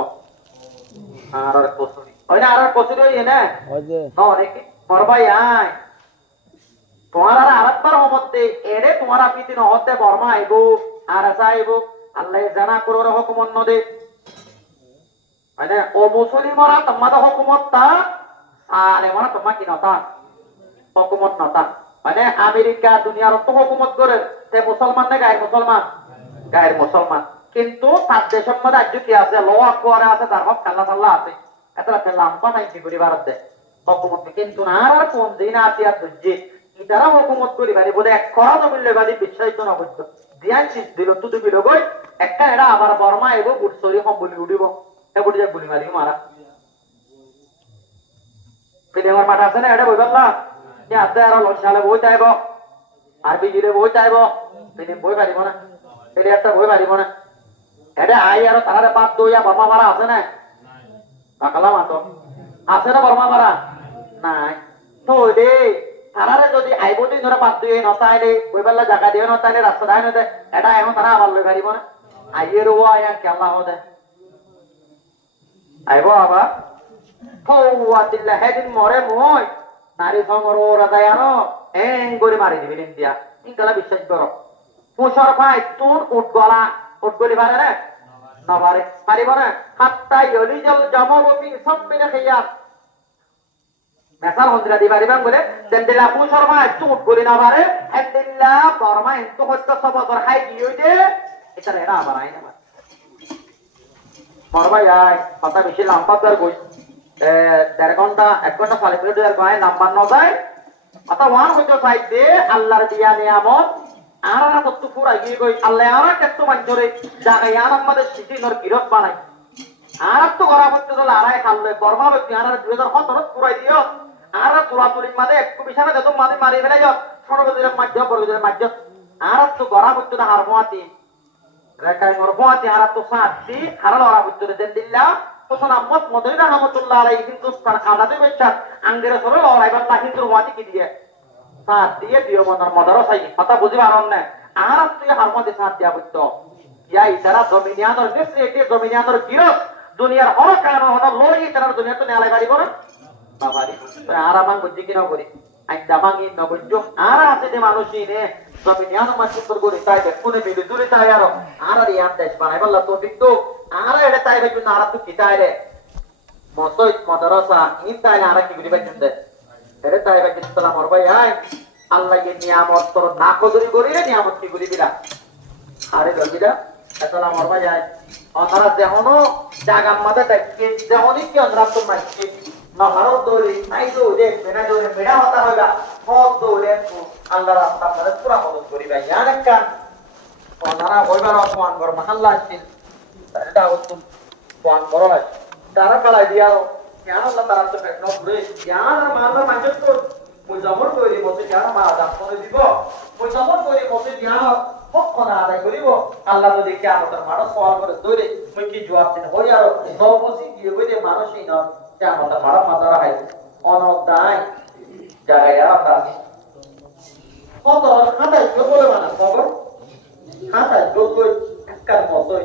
আর কসুরি ওই না আর কসুরি হই না ওই যে নাকি মরবাই আয় তোমার আর আরেকবার মধ্যে এরে তোমার পিতি নহতে বর্মা আইবো আর আইব আল্লাহ জানা করোর হুকুম নদে মানে ও মুসলিমরা তোমাদের হুকুমত তা আর এমন তোমা কি নতা হুকুমত নতা মানে আমেরিকা দুনিয়ার তো হুকুমত করে সে মুসলমান না গায়ের মুসলমান কিন্তু তার দেশের মধ্যে আজ কি আছে ল করে আছে তার হক আল্লাহ আল্লাহ আছে এত লাম্পা নাই কি করি ভারত দেয় হুকুমত কিন্তু না আর কোন দিন আছে আর দুজি ইতারা হুকুমত করি বাড়ি বলে এক খরচ মিললে বাড়ি বিশ্বাসিত না হইতো দিয়ান চিজ দিল তুই দিল গই একটা এরা আবার বর্মা এগো গুড়সরি কম বলি উঠিব এগুলি যে গুলি মারি মারা পিলেমার মাঠ আছে না এটা বই পারলা যে আদে আর লঞ্চালে বই চাইব আর বিজিরে বই চাইব পিলে বই পারিব না পিলে একটা বই পারিব না এটা আই আর তারা বাদ দইয়া বর্মা মারা আছে না বাকালা মাতো আছে না বর্মা মারা নাই তো দে তারারে যদি আইব দিন ধরে বাদ দিয়ে নতাইলে ওই বেলা জায়গা দিয়ে নতাইলে রাস্তা দেয় নদে এটা এখন তারা আবার লই পারিব না আইয়ের ও আয়া কেলা হদে আইব আবার ফৌয়াতিল্লাহ হেদিন মরে মই নারী সমর ওরা যায় আনো এং করে মারি দিবি ইন্ডিয়া ইনকালা বিশ্বাস করো পুষর ভাই তোর উঠগলি পারে না না পারে পারিব না হাত্তা ইলিজল জামবি সব মিলে খাইয়া মেসাল হন্দিরা দি পারিবাং বলে দেন্দিলা পুষর ভাই তোর উঠগলি না পারে হেদিল্লা বর্মা এত হত্য সব বছর হাই কি হইতে এটা এরা আবার আইনা মরবাই আয় কথা বেশি লাম্বা দর গই 1.5 ঘন্টা 1 ঘন্টা 40 মিনিট এর গায় নাম্বার ন যায় অথবা ওয়ান হইতো চাইতে আল্লাহর দিয়া নিয়ামত আর কত পুরা গিয়ে গই আল্লাহ আর কত মঞ্জরে জায়গা আমাদের সিটি নর বিরোধ বানাই আর তো গরা করতে দল আড়াই খাললে বর্মা ব্যক্তি আর 2017 পুরাই দিও আর তুলাতুলি মাঝে একটু বিছানা যত মাঝে মারি ফেলে যাও ছোটদের মাঝে বড়দের মাঝে আর তো গরা করতে হারমোয়াতি রেখাই মরবুয়াতি আর তো সাথী হারাল ওরা বুঝতে দেন দিল্লা তখন আম্মদ মদরি রহমাতুল্লাহ আলাইহি হিন্দুস্তান আদাতে বেচা আঙ্গেরে সরে লড়াইবার না হিন্দুর ওয়াতি কি দিয়ে সাথ দিয়ে দিও মনার মাদ্রাসাই কথা বুঝিবার না আর তুই হারমতে সাথ দিয়া বুঝতো ইয়া ইতারা জমিনিয়ানর নেসে এটি জমিনিয়ানর কিরস দুনিয়ার হর কারণ হল লই ইতারা দুনিয়া তো নেলাই পারিব না বাবারি আর আমার বুঝি কি না করি আই দামাঙ্গি নবজ্জো আর আছে যে মানুষই নে জমিনিয়ান মাসুর করে তাই কোনে মিলে দূরে তাই আর ইয়াম দেশ বানাই বললা তো কিন্তু আর এটা তাই বেজু না আর তো কি তাই রে মসজিদ মাদ্রাসা ইন তাই আর কি গরিব জন্দে এটা তাই বেজু সালাম আর ভাই আই আল্লাহ এর নিয়ামত তোর না কদরি করি রে নিয়ামত কি গরি দিলা আরে গরিবরা সালাম আর ভাই আই ওনারা যেহনো জাগাম মাদা দেখে যেহনই কি আমরা তো মাইকে না ভারত দৌড়ি নাই দৌড়ে মেনা দৌড়ে মেনা হতা হইবা সব দৌড়ে আল্লাহ রাস্তা আমাদের পুরা মদত করিবা ইয়ান একটা ওনারা হইবার অপমান কর মহল্লা আছে এটা হতো কোন করো না তারা কালাই দিয়াও ইয়ান আল্লাহ তারা তো পেটনো পুরে ইয়ান মানবা মাঝে তো মই জমর কইরি মতে ইয়ান মা দাম করে দিব মই জমর কইরি মতে ইয়ান হকনা আদায় করিব আল্লাহ যদি কিয়ামতের মানুষ সওয়াল করে দৌড়ে মই কি জবাব দিন হই আর নবসি দিয়ে কইতে মানুষই না কিয়ামতের মারা মাদারা হয় অনদায় জায়গা আছে কত খাতায় বলে বানা খবর খাতায় যোগ একবার মতই